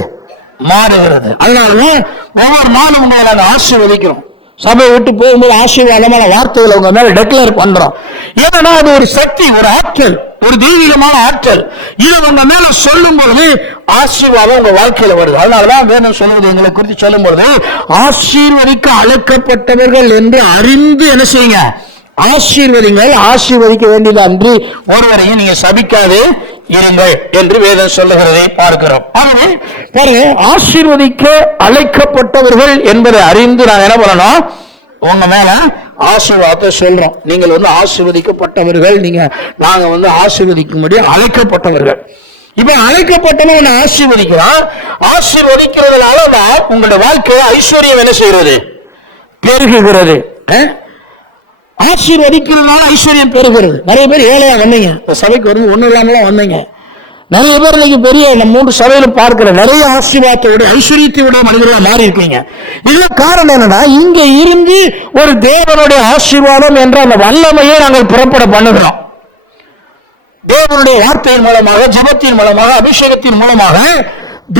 மாறுகிறது. அதனாலதான் ஒவ்வொரு நாளும் உங்களை நாங்கள் ஆசீர்வதிக்கிறோம். சபை விட்டு போகும்போது ஆசீர்வாதமான வார்த்தைகளை உங்க மேல டெக்ளேர் பண்றோம். ஏன்னா அது ஒரு சக்தி, ஒரு ஆற்றல், ஒரு தெய்வீகமான ஆற்றல். இதை உங்க மேல சொல்லும் பொழுது ஆசீர்வாதம் உங்க வாழ்க்கையில வருது. அதனாலதான் வேதம் சொல்லுவது, எங்களை குறித்து சொல்லும் பொழுது ஆசீர்வதிக்க அழைக்கப்பட்டவர்கள் என்று அறிந்து என்ன செய்யுங்க? ஆசீர்வதிங்கள். ஆசீர்வதிக்க வேண்டியது அன்றி ஒருவரையும் நீங்க சபிக்காது இருங்கள் என்று வேதம் சொல்லுகிறதை பார்க்கிறோம். பாருங்க, ஆசீர்வதிக்க அழைக்கப்பட்டவர்கள் என்பதை அறிந்து நான் என்ன பண்ணணும்? உங்க மேல ஆசீர்வாதத்தை சொல்றோம். நீங்கள் வந்து ஆசீர்வதிக்கப்பட்டவர்கள், நாங்க ஆசீர்வதிக்கும்படி அழைக்கப்பட்டவர்கள். இப்ப அழைக்கப்பட்டவன் ஆசீர்வதிக்கிறான். ஆசீர்வதிக்கிறதுனால தான் உங்களுடைய வாழ்க்கையை ஐஸ்வர்யம் என்ன செய்கிறது? பெருகுகிறது. ஆசீர்வதிக்கிறதுனால ஐஸ்வர்யம் பெறுகிறது. நிறைய பேர் ஏழையா வந்தீங்க, சபைக்கு வந்து ஒண்ணு இல்லாமலாம் வந்தீங்க. நிறைய பேர் இன்னைக்கு பெரிய 3 சபையில பார்க்கிற நிறைய ஆசீர்வாதத்தோட ஐஸ்வர்யத்தையோட மனிதர்களா மாறி இருக்கீங்க. இதுல காரணம் என்னன்னா, இங்க இருந்து ஒரு தேவனுடைய ஆசீர்வாதம் என்ற அந்த வல்லமையை நாங்கள் புறப்பட பண்ணுகிறோம். தேவனுடைய வார்த்தையின் மூலமாக, ஜெபத்தின் மூலமாக, அபிஷேகத்தின் மூலமாக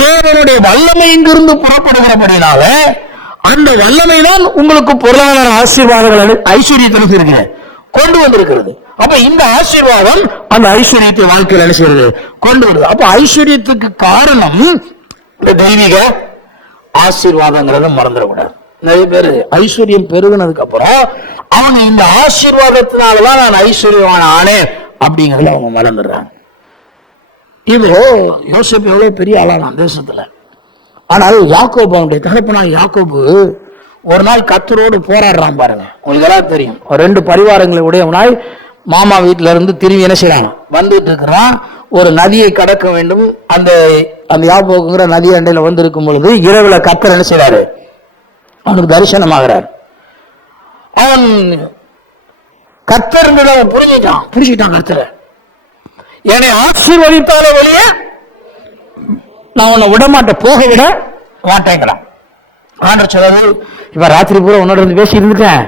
தேவனுடைய வல்லமை இங்கிருந்து புறப்படுகிறபடினால அந்த வல்லமை தான் உங்களுக்கு பொருளாதார ஆசீர்வாதங்கள் ஐஸ்வர்யத்தை கொண்டு வந்திருக்கிறது. அப்ப இந்த ஆசீர்வாதம் அந்த ஐஸ்வர்யத்தை வாழ்க்கையில் என்ன செய்யறது? கொண்டு வருது. அப்ப ஐஸ்வர்யத்துக்கு காரணம் இந்த தெய்வீக ஆசீர்வாதங்கிறத மறந்துடக்கூடாது. நிறைய பேர் ஐஸ்வர்யம் பெருகினதுக்கு அப்புறம் அவங்க இந்த ஆசீர்வாதத்தினாலதான் நான் ஐஸ்வர்யமான ஆனேன் அப்படிங்கறத அவங்க மறந்துடுறாங்க. இப்போ யோசேப்பு எவ்வளவு பெரிய ஆளானான் தேசத்துல. ஆனால் யாக்கோபு, அவனுடைய தகப்பனார் யாக்கோபு ஒரு நாள் கர்த்தரோடு போராடுறான் பாருங்க. உங்களுக்கு எல்லாம் தெரியும். 2 பரிவாரங்களை உடையவனாய் மாமா வீட்டுல இருந்து திரும்பி என்ன செய்யறான்? வந்துட்டு இருக்கிறான். ஒரு நதியை கடக்க வேண்டும். அந்த யாக்கோபுங்கிற நதி அண்டையில வந்து இருக்கும் பொழுது இரவுல கர்த்தர் என்ன செய்யறாரு? அவனுக்கு தரிசனமாகிறார். அவன் கர்த்தர் புரிஞ்சுட்டான். கர்த்தரை என்னை ஆசீர்வதித்தாலே வெளியே நான் உன்னை விடமாட்டேன், போக விட மாட்டேங்கிறான். ஆண்டவர் சொல்றாரு, இப்ப ராத்திரி பூரா உன்னோட இருந்து பேசி இருந்துட்டேன்,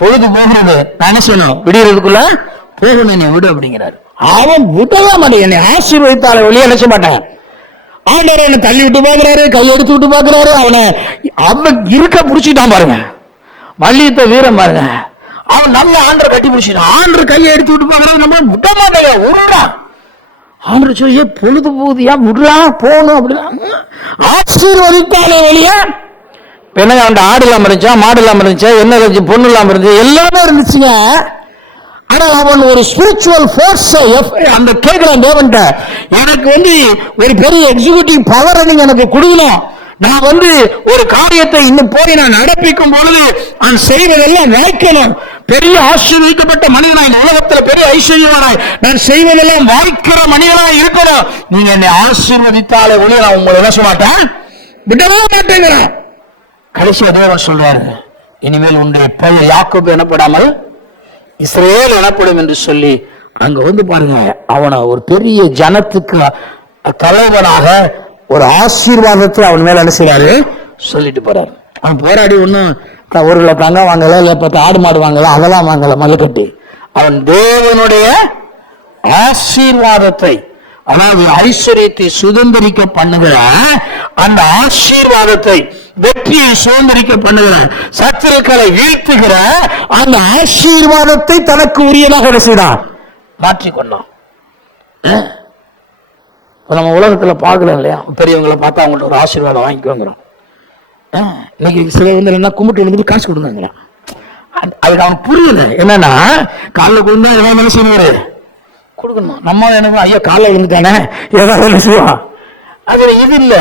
பொழுது போகிறது, நான் என்ன செய்யணும்? விடியறதுக்குள்ள போகணும், என்னை விடு அப்படிங்கிறாரு. அவன் விடலாம் மாட்டேன், என்னை ஆசீர்வதித்தாலே வெளியே நினைச்ச மாட்டேன். ஆண்டவர் என்னை தள்ளி விட்டு பாக்குறாரு, கையெடுத்து விட்டு பாக்குறாரு. அவன் இருக்க புடிச்சுட்டான் பாருங்க, மல்லியத்தை வீரம் பாருங்க. அவன் நல்ல ஆண்டரை கட்டி பிடிச்சிட்டான். ஆண்டர் கையை எடுத்து விட்டு பாக்குறாரு, நம்ம விட மாட்டேங்க, உருறான். ஆண்டர் சொல்லி பொழுது போகுதியா, விடுறா போகணும் அப்படிதான். ஆசீர்வதித்தாலே வெளியே என்ன? அவன் ஆடு இல்லாம இருந்துச்சா, மாடு இல்லாம இருந்துச்சா, என்ன இருந்துச்சு, பொண்ணு இல்லாம இருந்துச்சு, எல்லாமே இருந்துச்சுங்க. ஆனா அவன் ஒரு ஸ்பிரிச்சுவல் ஃபோர்ஸ் அந்த கேட்கலாம் தேவன்ட்ட, எனக்கு ஒரு பெரிய எக்ஸிக்யூட்டிவ் பவரை நீங்க எனக்கு கொடுக்கணும். நான் ஒரு காரியத்தை இன்னும் போய் நான் நடப்பிக்கும் பொழுது நான் செய்வதெல்லாம் வாய்க்கணும். பெரிய ஆசீர்வதிக்கப்பட்ட மனிதனாய் உலகத்தில் பெரிய ஐஸ்வர்யவானாய் நான் செய்வதெல்லாம் வாய்க்கிற மனிதனாய் இருக்கணும். நீங்க என்னை ஆசீர்வதித்தாலே ஒளி நான் உங்களை என்ன சொல்ல மாட்டேன், விடவே மாட்டேங்கிறான். கடைசியா தேவன் சொல்றாரு, இனிமேல் உன்னுடைய பெயர் யாக்கோபு எனப்படாமல் இஸ்ரவேல் எனப்படும் என்று சொல்லி அங்க பாருங்க, அவனை ஒரு பெரிய ஜனத்துக்கு தலைவனாக ஒரு ஆசீர்வாதத்தை அவன் மேல என்ன செய்யறாரு சொல்லிட்டு போறாரு. அவன் போராடி ஒன்னும் 1 கிலோ தங்கம் வாங்கல, இல்ல 10 ஆடு மாடு வாங்கல, அதெல்லாம் வாங்கல, மலை கட்டி அவன் தேவனுடைய ஆசீர்வாதத்தை, அதாவது ஐஸ்வர்யத்தை சுதந்திரிக்க பண்ணுகிற அந்த ஆசீர்வாதத்தை, வெற்றியை சுதந்திரிக்க பண்ணுகிற, சத்துருக்களை வீழ்த்துகிற அந்த ஆசீர்வாதத்தை தனக்கு உரியதாக செய்தான், மாற்றிக்கொண்டான். நம்ம உலகத்துல பார்க்கலாம் இல்லையா, பெரியவங்களை பார்த்தா அவங்கள்ட்ட ஒரு ஆசீர்வாதம் வாங்கிக்கோங்கிறோம். இன்னைக்கு சில வந்து என்ன கும்பிட்டு விழுந்துட்டு காசு கொடுங்க, அதுக்கு அவனுக்கு புரியல. என்னன்னா காலில் விழுந்தா எதாவது வேலை செய்வாரு, கொடுக்கணும். நம்ம எனக்கு ஐயா காலில் விழுந்துட்டானே ஏதாவது வேலை செய்வான். அதுல இது இல்ல,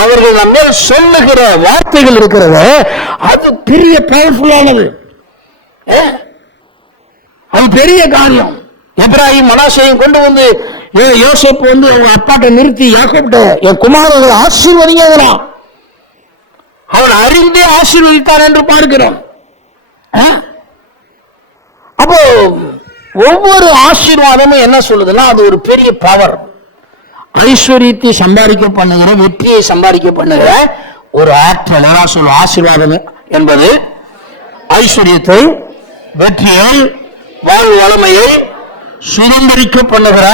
அவர்கள் நம்ம சொல்லுகிற வார்த்தைகள் இருக்கிறது, அது பெரிய பவர்ஃபுல்லானது, அது பெரிய காரியம். எப்ராஹிம் மனாசையும் கொண்டு வந்து யோசேப்பு வந்து அப்பாட்ட நிறுத்தி யாக்கோபிட்ட என் குமாரர்களை ஆசீர்வதிங்கிறான். அவன் அறிந்தே ஆசீர்வதித்தான் என்று பார்க்கிறோம். அப்போ ஒவ்வொரு ஆசீர்வாதமும் என்ன சொல்லுதுன்னா அது ஒரு பெரிய பவர். ஐஸ்வர்யத்தை சம்பாதிக்க பண்ணுகிற, வெற்றியை சம்பாதிக்க பண்ணுகிற ஒரு ஆற்றல். சொல்ல ஆசீர்வாதம் என்பது ஐஸ்வர்யத்தை, வெற்றியை, வாழ்வு வளமையை சுதந்திரிக்க பண்ணுகிற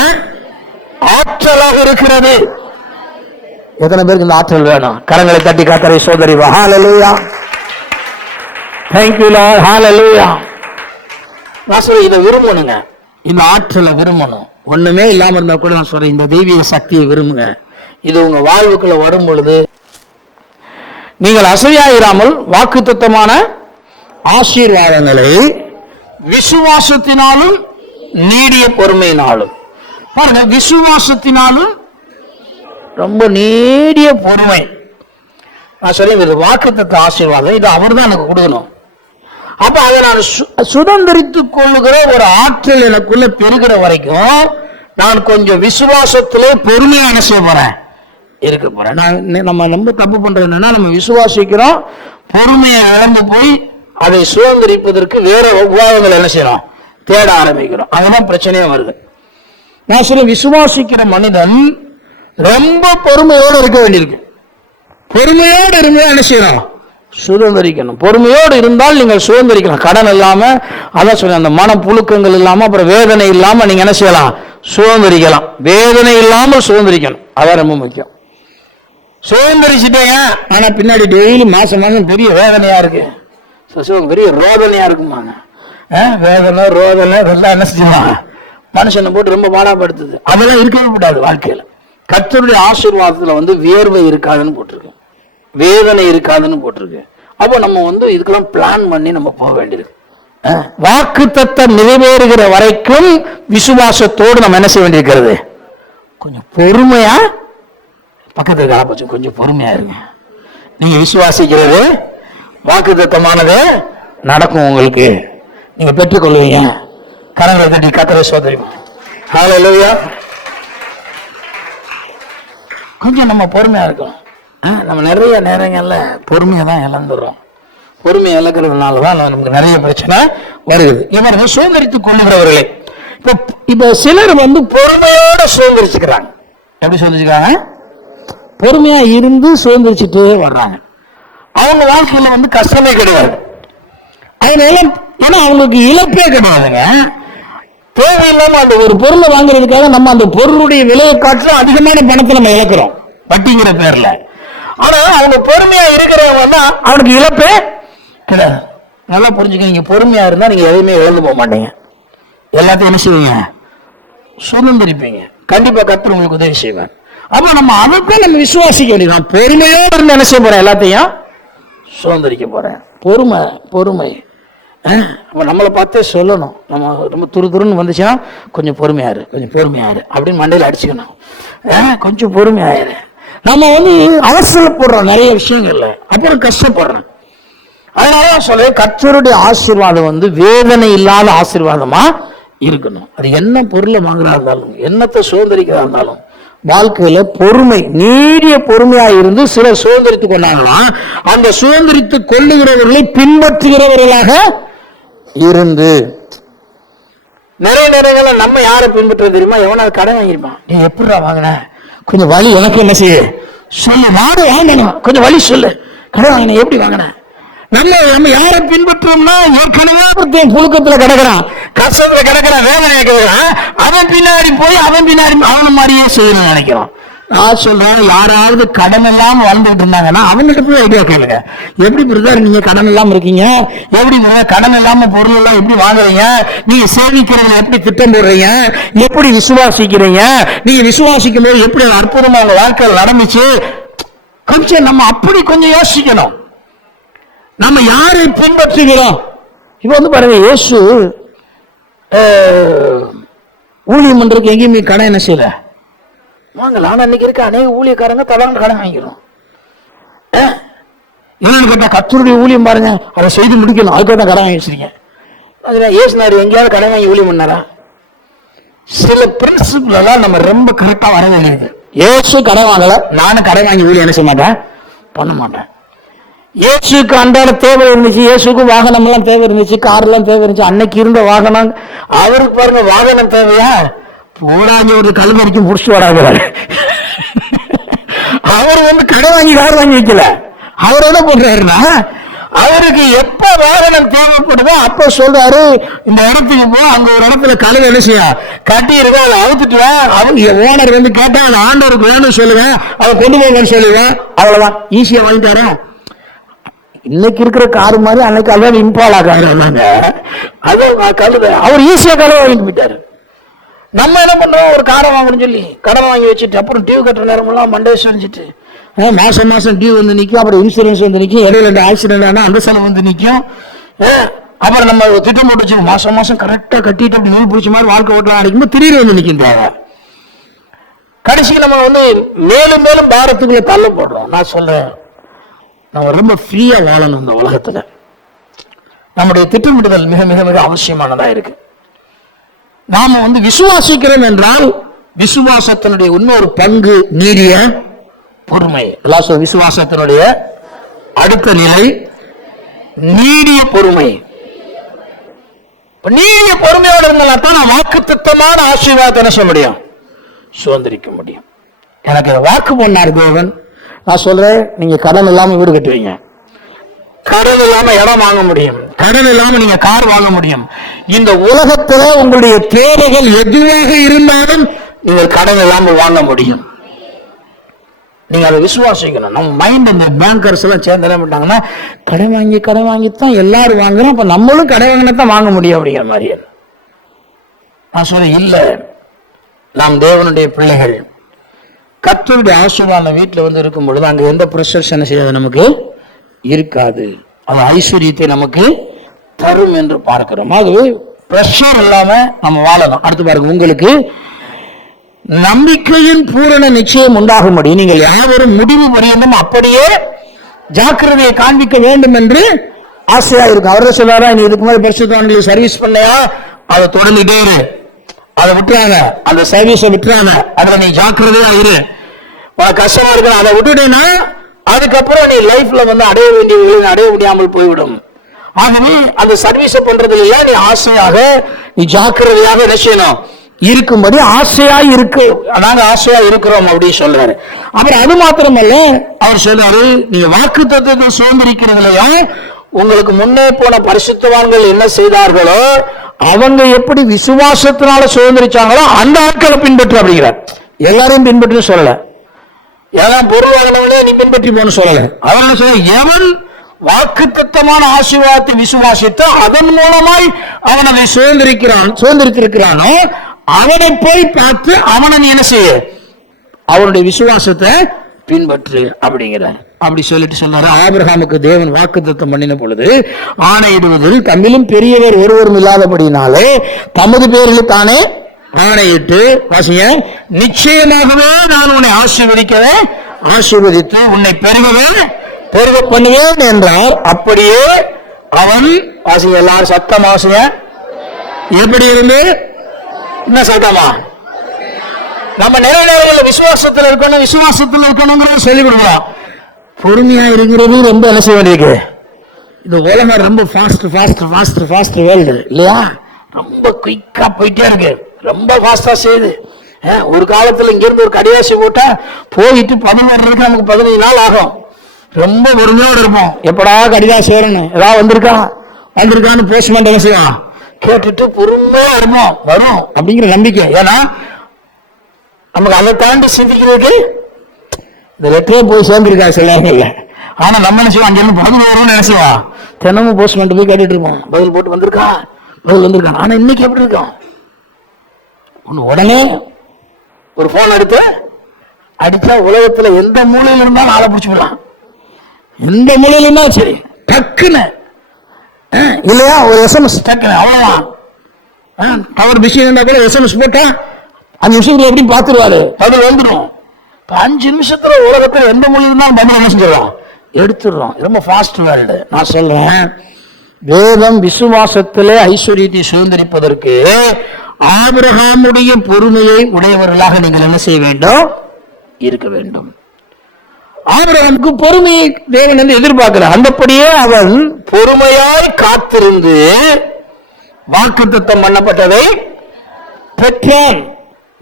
ஆற்றலாக இருக்கிறது. எத்தனை பேருக்கு இந்த ஆற்றல் வேணும்? கரங்களை தட்டி காத்தரை சோதரி. ஹல்லேலூயா, தேங்க் யூ லார்ட், ஹல்லேலூயா. நான் சொல்ல இதை விரும்பணுங்க, இந்த ஆற்றலை விரும்பணும். ஒண்ணுமே இல்லாம இருந்தா கூட நான் சொல்றேன், இந்த தெய்வீக சக்தியை விரும்புங்க. இது உங்க வாழ்வுக்குள்ள வரும் பொழுது நீங்கள் அசையாயிராமல் வாக்குத்தத்தமான ஆசீர்வாதங்களை விசுவாசத்தினாலும் நீடிய பொறுமையினாலும், பாருங்க, விசுவாசத்தினாலும் ரொம்ப நீடிய பொறுமை. நான் சொல்றேன் வாக்குத்தத்த ஆசீர்வாதம், இது அவர் தான் எனக்கு கொடுக்கணும். அப்ப அதை நான் சுதந்திரித்துக் கொள்ளுகிற ஒரு ஆற்றல் எனக்குள்ள பெறுகிற வரைக்கும் நான் கொஞ்சம் விசுவாசத்திலே பொறுமையான செய்ய போறேன், இருக்க போறேன். நம்ம ரொம்ப தப்பு பண்றது என்னன்னா, நம்ம விசுவாசிக்கிறோம், பொறுமையை இழந்து போய் அதை சுதந்திரிப்பதற்கு வேற உபாயங்கள் என்ன செய்யறோம், தேட ஆரம்பிக்கிறோம். அதுதான் பிரச்சனையே வருது. நான் சொல்ல விசுவாசிக்கிற மனிதன் ரொம்ப பொறுமையோடு இருக்க வேண்டியிருக்கு. பொறுமையோடு இருந்தா என்ன செய்யணும், சுதந்திரிக்கணும். பொறுமையோடு இருந்தால் நீங்கள் சுதந்திரிக்கலாம். கடன் இல்லாம, அதான் சொல்ல, அந்த மன புழுக்கங்கள் இல்லாம, அப்புறம் வேதனை இல்லாம நீங்க என்ன செய்யலாம், சுதந்திரிக்கலாம். வேதனை இல்லாமல் சுதந்திரிக்கணும், அதான் ரொம்ப முக்கியம். சுதந்திரிச்சுட்டேங்க, ஆனா பின்னாடி டெய்லி மாசம் மாசம் பெரிய வேதனையா இருக்கு, பெரிய ரோதனையா இருக்குமாங்க. வேதனை ரோதனை இதெல்லாம் என்ன செஞ்சுவாங்க, மனுஷனை போட்டு ரொம்ப பாடாப்படுத்துது. அதெல்லாம் இருக்கவே கூடாது வாழ்க்கையில. கர்த்தருடைய ஆசீர்வாதத்துல வந்து வியர்வை இருக்காதுன்னு போட்டிருக்கு, வேதனை இருக்காதுன்னு போட்டிருக்கு. அப்போ நம்ம வந்து இதுக்கெல்லாம் பிளான் பண்ணி நம்ம போக வேண்டியிருக்கு. வாக்குத்தத்தம் நிறைவேறுகிற வரைக்கும் விசுவாசத்தோடு நம்ம என்ன செய்ய வேண்டியிருக்கிறது, கொஞ்சம் பொறுமையா, பக்கத்துக்கு காலப்போச்சு, கொஞ்சம் பொறுமையா இருங்க. நீங்க விசுவாசிக்கிறது வாக்குத்தத்தமானது நடக்கும், உங்களுக்கு நீங்க பெற்றுக்கொள்வீங்க. கரங்களை தட்டி கர்த்தரை சோதரி. ஹல்லேலூயா. கொஞ்சம் நம்ம பொறுமையா இருக்கோம். நம்ம நிறைய நேரங்கள்ல பொறுமையை தான் இழந்துடுறோம். பொறுமையை இழக்கிறதுனால தான் நமக்கு நிறைய பிரச்சனை வருது. இவங்க சுதந்திரித்துக் கொள்ளுகிறவர்களே, இப்ப சிலர் வந்து பொறுமையோட சுதந்திரிச்சுக்கிறாங்க. எப்படி சுதந்திரிச்சுக்கிறாங்க, பொறுமையா இருந்து சுதந்திரிச்சுட்டு வர்றாங்க. அவங்க வாழ்க்கையில வந்து கஷ்டமே கிடையாது. அதனால ஏன்னா அவங்களுக்கு இழப்பே கிடையாதுங்க. தேவையில்லாம அந்த ஒரு பொருளை வாங்குறதுக்காக நம்ம அந்த பொருளுடைய விலையை காட்டிலும் அதிகமான பணத்தை நம்ம இழக்கிறோம் வட்டிங்கிற பேர்ல. ஆனா அவங்க பொறுமையா இருக்கிறவங்க அவனுக்கு இழப்பே கிடையாது. நல்லா புரிஞ்சுக்க, நீங்க பொறுமையா இருந்தா நீங்க எதையுமே இழந்து போக மாட்டீங்க. எல்லாத்தையும் என்ன செய்வீங்க, சுதந்திரிப்பீங்க. கண்டிப்பா கர்த்தர் உங்களுக்கு உதவி செய்வார். அப்ப நம்ம அதுக்கும் நம்ம விசுவாசிக்க வேண்டியது. நான் பொறுமையோடு இருந்து என்ன செய்ய போறேன், எல்லாத்தையும் சுதந்திரிக்க போறேன். பொறுமை, பொறுமை. அப்ப நம்மளை பார்த்தே சொல்லணும், நம்ம ரொம்ப துருன்னு வந்துச்சுன்னா கொஞ்சம் பொறுமையாரு, கொஞ்சம் பொறுமையாரு அப்படின்னு மண்டையில் அடிச்சுக்கணும். கொஞ்சம் பொறுமையாயிரு. நம்ம வந்து அவசரப்படுறோம் நிறைய விஷயங்கள்ல, அப்புறம் கஷ்டப்படுறோம். அதனால சொல்ல, கர்த்தருடைய ஆசீர்வாதம் வந்து வேதனை இல்லாத ஆசீர்வாதமா இருக்கணும். அது என்ன பொருளை வாங்குறா இருந்தாலும், என்னத்தை சுதந்திரிக்கிறதா இருந்தாலும், வாழ்க்கையில பொறுமை, நீடிய பொறுமையா இருந்து சிலர் சுதந்திரித்துக் கொண்டாங்களாம். அந்த சுதந்திரித்துக் கொள்ளுகிறவர்களை பின்பற்றுகிறவர்களாக இருந்து, நிறைய நேரங்கள்ல நம்ம யாரை பின்பற்றது தெரியுமா, எவனாவது கடன் வாங்கிருப்பான். நீ எப்படிடா வாங்கின, கொஞ்சம் வழி எனக்கு என்ன செய்ய சொல்லு, நானும் வாங்கணும், கொஞ்சம் வழி சொல்லு. கடன் வாங்கின எப்படி வாங்கின, நம்ம யாரை பின்பற்றோம்னா ஏற்கனவே புழுக்கத்துல கிடக்கிறான், கஷ்டத்துல கிடக்கிறான், வேதனை கிடக்கிறான், அவன் பின்னாடி போய் அவன் பின்னாடி அவன மாதிரியே செய்யணும்னு நினைக்கிறான். நான் சொல்றேன், யாராவது கடன் இல்லாம வாழ்ந்துட்டு இருந்தாங்கன்னா அவங்ககிட்ட போய் ஐடியா கேளுங்க. எப்படி பிரதர் நீங்க கடன் இல்லாம இருக்கீங்க, எப்படி கடன் இல்லாம பொருள் எல்லாம் எப்படி வாங்குறீங்க, நீங்க சேவிக்கிறவங்க எப்படி திட்டம் போடுறீங்க, எப்படி விசுவாசிக்கிறீங்க, நீங்க விசுவாசிக்கும் போது எப்படி அற்புதமா உங்க வாழ்க்கையில் நடந்துச்சு, கொஞ்சம் நம்ம அப்படி கொஞ்சம் யோசிக்கணும். நம்ம யாரை பின்பற்றுகிறோம்? இப்ப பாருங்க, இயேசு ஊழியம் பண்றதுக்கு எங்கேயுமே கடன் என்ன செய்யல வாங்கல. ஆனா இன்னைக்கு இருக்க அநேக ஊழியக்காரங்க தவறான கடன் வாங்கிடும். என்னன்னு கேட்டா, கர்த்தருடைய ஊழியம் பாருங்க, அதை செய்து முடிக்கணும், அதுக்கு தான் கடன் வாங்கி வச்சிருக்கீங்க. அதுல இயேசுனார் எங்கேயாவது கடன் வாங்கி ஊழியம் பண்ணாரா? சில பிரின்சிபிள் எல்லாம் நம்ம ரொம்ப கரெக்டா வர வேண்டியது. இயேசு கடன் வாங்கல, நானும் கடன் வாங்கி ஊழியம் என்ன செய்ய மாட்டேன், பண்ண மாட்டேன். இயேசுக்கு அன்றாட தேவை இருந்துச்சு, இயேசுக்கு வாகனம் எல்லாம் தேவை இருந்துச்சு, கார் எல்லாம் தேவை இருந்துச்சு. அன்னைக்கு இருந்த வாகனம் அவருக்கு பாருங்க, வாகனம் தேவையா? போடாங்க ஒரு கல்வரைக்கும் புடிச்சு வராங்கிறாரு. அவர் கடன் வாங்கி கார் வாங்கி வைக்கல. அவர் என்ன பண்றாருன்னா, அவருக்கு எப்ப வாகனம் தேவைப்படுதோ அப்ப சொல்றாரு, இந்த இடத்துக்கு போ, அங்க ஒரு இடத்துல கழுவை என்ன செய்ய கட்டி இருக்க, அதை அவுத்துட்டுவேன். அவங்க ஓனர் கேட்டா அந்த ஆண்டவருக்கு வேணும்னு சொல்லுவேன், அதை கொண்டு போங்கன்னு சொல்லுவேன். அவ்வளவுதான், ஈஸியா வாங்கிட்டாரு. இன்னைக்கு இருக்கிற காரு மாதிரி அன்னைக்கு அதான் இம்பால் ஆகாங்க. அவர் ஈஸியா கழுவை வாங்கிட்டு போயிட்டாரு. நம்ம என்ன பண்றோம், ஒரு காரை வாங்கணும்னு சொல்லி கடன் வாங்கி வச்சுட்டு அப்புறம் டியூ கட்டுற நேரம் எல்லாம் மண்டே செஞ்சுட்டு மாசம் மாசம் டியூ வந்து நிற்கும், அப்புறம் இன்சூரன்ஸ் வந்து நிற்கும், இடையில ரெண்டு ஆக்சிடென்ட் ஆனா அந்த செலவு வந்து நிற்கும். அப்புறம் நம்ம திட்டம் போட்டு வச்சு மாசம் மாசம் கரெக்டா கட்டிட்டு அப்படி நோய் பிடிச்ச மாதிரி வாழ்க்கை ஓட்டலாம் அடிக்கும்போது திடீர்னு வந்து நிற்கும் தேவை. கடைசிக்கு நம்ம மேலும் மேலும் பாரத்துக்குள்ள தள்ள போடுறோம். நான் சொல்றேன், நம்ம ரொம்ப ஃப்ரீயா வாழணும் இந்த உலகத்துல. நம்முடைய திட்டமிடுதல் மிக மிக மிக அவசியமானதா இருக்கு. நாம விசுவாசிக்கிறோம் என்றால் விசுவாசத்தினுடைய இன்னொரு பங்கு நீடிய பொறுமை. விசுவாசத்தினுடைய அடுத்த நிலை நீடிய பொறுமை. நீடிய பொறுமையோடு இருந்தால் தான் நான் வாக்குத்தத்தமான ஆசீர்வாதத்தை சொல்ல முடியும், சுதந்திரிக்க முடியும். எனக்கு வாக்கு பண்ணார் தேவன். நான் சொல்றேன், நீங்க கடன் இல்லாம வீடு கட்டுவீங்க, கடன் இல்லாம இடம் வாங்க முடியும், கடன் இல்லாம நீங்க கார் வாங்க முடியும். இந்த உலகத்துல உங்களுடைய தேவைகள் எதுவாக இருந்தாலும் நீங்கள் கடன் இல்லாம வாங்க முடியும். நீங்க அதை விசுவாசிக்கணும். நம்ம மைண்ட் இந்த பேங்கர்ஸ் எல்லாம் சேர்ந்து என்ன பண்ணாங்கன்னா, கடன் வாங்கித்தான் எல்லாரும் வாங்குறோம், அப்ப நம்மளும் கடன் வாங்கினதான் வாங்க முடியும் அப்படிங்கிற மாதிரி. நான் சொல்றேன், இல்ல, நாம் தேவனுடைய பிள்ளைகள். கர்த்தருடைய ஆசீர்வாதம் வீட்டில் இருக்கும் பொழுது அங்க எந்த ப்ரெஷர்ஸ் என்ன செய்யாது நமக்கு இருக்காது. அது ஐஸ்வர்யத்தை நமக்கு தரும் என்று பார்க்கிறோம். ஆகவே பிரஷர் இல்லாம நம்ம வாழலாம். அடுத்து பாருங்க, உங்களுக்கு நம்பிக்கையின் பூரண நிச்சயம் உண்டாகும்படி நீங்கள் யாவரும் முடிவு பரியந்தம் அப்படியே ஜாக்கிரதையை காண்பிக்க வேண்டும் என்று ஆசையா இருக்கும். அவரே சொல்றாரா, நீ இதுக்கு மாதிரி பரிசுத்தவான்களுக்கு சர்வீஸ் பண்ணையா, அதை தொடர்ந்துட்டே இரு, அதை விட்டுறாங்க, அந்த சர்வீஸை விட்டுறாங்க, அதுல நீ ஜாக்கிரதையா இரு. கஷ்டமா இருக்கு, அதை விட்டுட்டேன்னா அதுக்கப்புறம் நீ லைஃப்ல அடைய வேண்டிய அடைய முடியாமல் போய்விடும். ஆகவே அந்த சர்வீஸ் பண்றதுல இல்ல, நீ ஆசையாக நீ ஜாக்கிரதையாக என்ன செய்யணும், இருக்கும்படி ஆசையா இருக்கு. நாங்க ஆசையா இருக்கிறோம் அப்படின்னு சொல்றாரு. அப்புறம் அது மாத்திரமல்ல, அவர் சொல்றாரு, நீங்க வாக்கு தத்துவத்தை சுதந்திரிக்கிறீங்களா, உங்களுக்கு முன்னே போன பரிசுத்தவான்கள் என்ன செய்தார்களோ அவங்க எப்படி விசுவாசத்தினால சுதந்திரிச்சாங்களோ அந்த ஆட்களை பின்பற்று அப்படிங்கிறார். எல்லாரையும் பின்பற்றி சொல்லல, எல்லாம் பொருள் வாங்கினவனே நீ பின்பற்றி போன சொல்லல. அவர் என்ன சொல்ல, எவன் வாக்குத்தத்தமான ஆசீர்வாதத்தை விசுவாசித்து அதன் மூலமாய் அவன் அதை சுதந்திரித்திருக்கிறானோ அவனை போய் பார்த்து அவனை நீ என்ன செய்ய, அவனுடைய விசுவாசத்தை பின்பற்று அப்படிங்கிறார். அப்படி சொல்லிட்டு சொன்னாரு, ஆபிரகாமுக்கு தேவன் வாக்குத்தத்தம் பண்ணின பொழுது ஆணையிடுவதில் தம்மிலும் பெரியவர் ஒருவரும் இல்லாதபடினாலே தமது பேரில் தானே ஆணையிட்டு, வாசிங்க, நிச்சயமாகவே நான் உன்னை ஆசீர்வதித்து உன்னை பெருக பண்ணுவேன் என்றார். அப்படியே அவன், வாசிங்க எல்லாரும் சத்தம் வாசிங்க, எப்படி இருந்து என்ன சத்தமா, நம்ம நிறைய நேரங்களில் விசுவாசத்தில் இருக்கணுங்கிறது சொல்லிக் கொடுக்கலாம். பொறுமையா இருக்கிறது ரொம்ப என்ன செய்ய வேண்டியிருக்கு. இந்த உலகம் ரொம்ப ஃபாஸ்ட் வேர்ல்டு இல்லையா, ரொம்ப குயிக்கா போயிட்டே இருக்கு, ரொம்ப ஃபாஸ்டா செய்யுது. ஒரு காலத்துல இங்க இருந்து ஒரு கடிவாசி போட்டா போயிட்டு 10 வர்றதுக்கு நமக்கு 15 நாள் ஆகும். ரொம்ப பொறுமையோடு இருப்போம். எப்படா கடிதம் சேரணும், ஏதாவது வந்திருக்கான்னு போஸ்ட்மேன் என்ன செய்யும், கேட்டுட்டு பொறுமையா இருப்போம், வரும் அப்படிங்கிற நம்பிக்கை. ஏன்னா நமக்கு அதை தாண்டி சிந்திக்கிறதுக்கு இந்த லெட்டரே போய் சேர்ந்துருக்கா சில நேரங்கள்ல. ஆனா நம்ம என்ன செய்வோம், அங்கிருந்து பதில் வரும்னு நினைச்சுவா, தினமும் போஸ்ட்மேன் போய் கேட்டுட்டு இருப்போம், பதில் போட்டு பதில் வந்திருக்கான். ஆனா இன்னைக்கு எப்படி இருக்கும், உடனே ஒரு போன் எடுத்து அடிச்சா உலகத்துல எந்த மூலையில இருந்தாலும் ஆளை பிடிச்சுக்கலாம். எந்த மூலையில இருந்தாலும் சரி, டக்குன்னு இல்லையா, ஒரு SMS டக்குன்னு அவ்வளவுதான். அவர் பிஸி இருந்தா கூட SMS போட்டா 5 நிமிஷத்துல எப்படி பார்த்துருவாரு, பதில் வந்துடும். 5 நிமிஷத்துல உலகத்துல எந்த மொழி இருந்தாலும் பதில் என்ன செஞ்சிடலாம், எடுத்துடுறோம். ரொம்ப ஃபாஸ்ட் வேர்ல்டு. நான் சொல்றேன், வேதம் விசுவாசத்திலே ஐஸ்வர்யத்தை சுதந்திரிப்பதற்கு ஆபிரகாமுடைய பொறுமையை உடையவர்களாக நீங்கள் என்ன செய்ய வேண்டும், இருக்க வேண்டும். ஆபிரகாமுக்கு பொறுமையை தேவன் என்று எதிர்பார்க்கிறார். அந்தபடியே அவன் பொறுமையாய் காத்திருந்து வாக்குத்தத்தம் பண்ணப்பட்டதை பெற்றான்.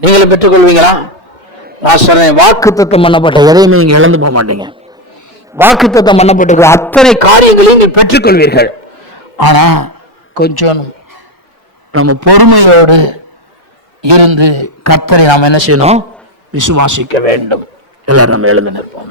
நீங்களும் பெற்றுக் கொள்வீங்களா? நான் சொன்னேன், வாக்குத்தத்தம் பண்ணப்பட்ட எதையுமே நீங்க இழந்து போக மாட்டீங்க. வாக்குத்தத்தம் பண்ணப்பட்ட அத்தனை காரியங்களையும் நீங்கள் பெற்றுக்கொள்வீர்கள். ஆனா கொஞ்சம் நம்ம பொறுமையோடு இருந்து கர்த்தரை நாம் என்ன செய்யணும், விசுவாசிக்க வேண்டும். எல்லாரும் நம்ம எழுந்து நிற்போம்.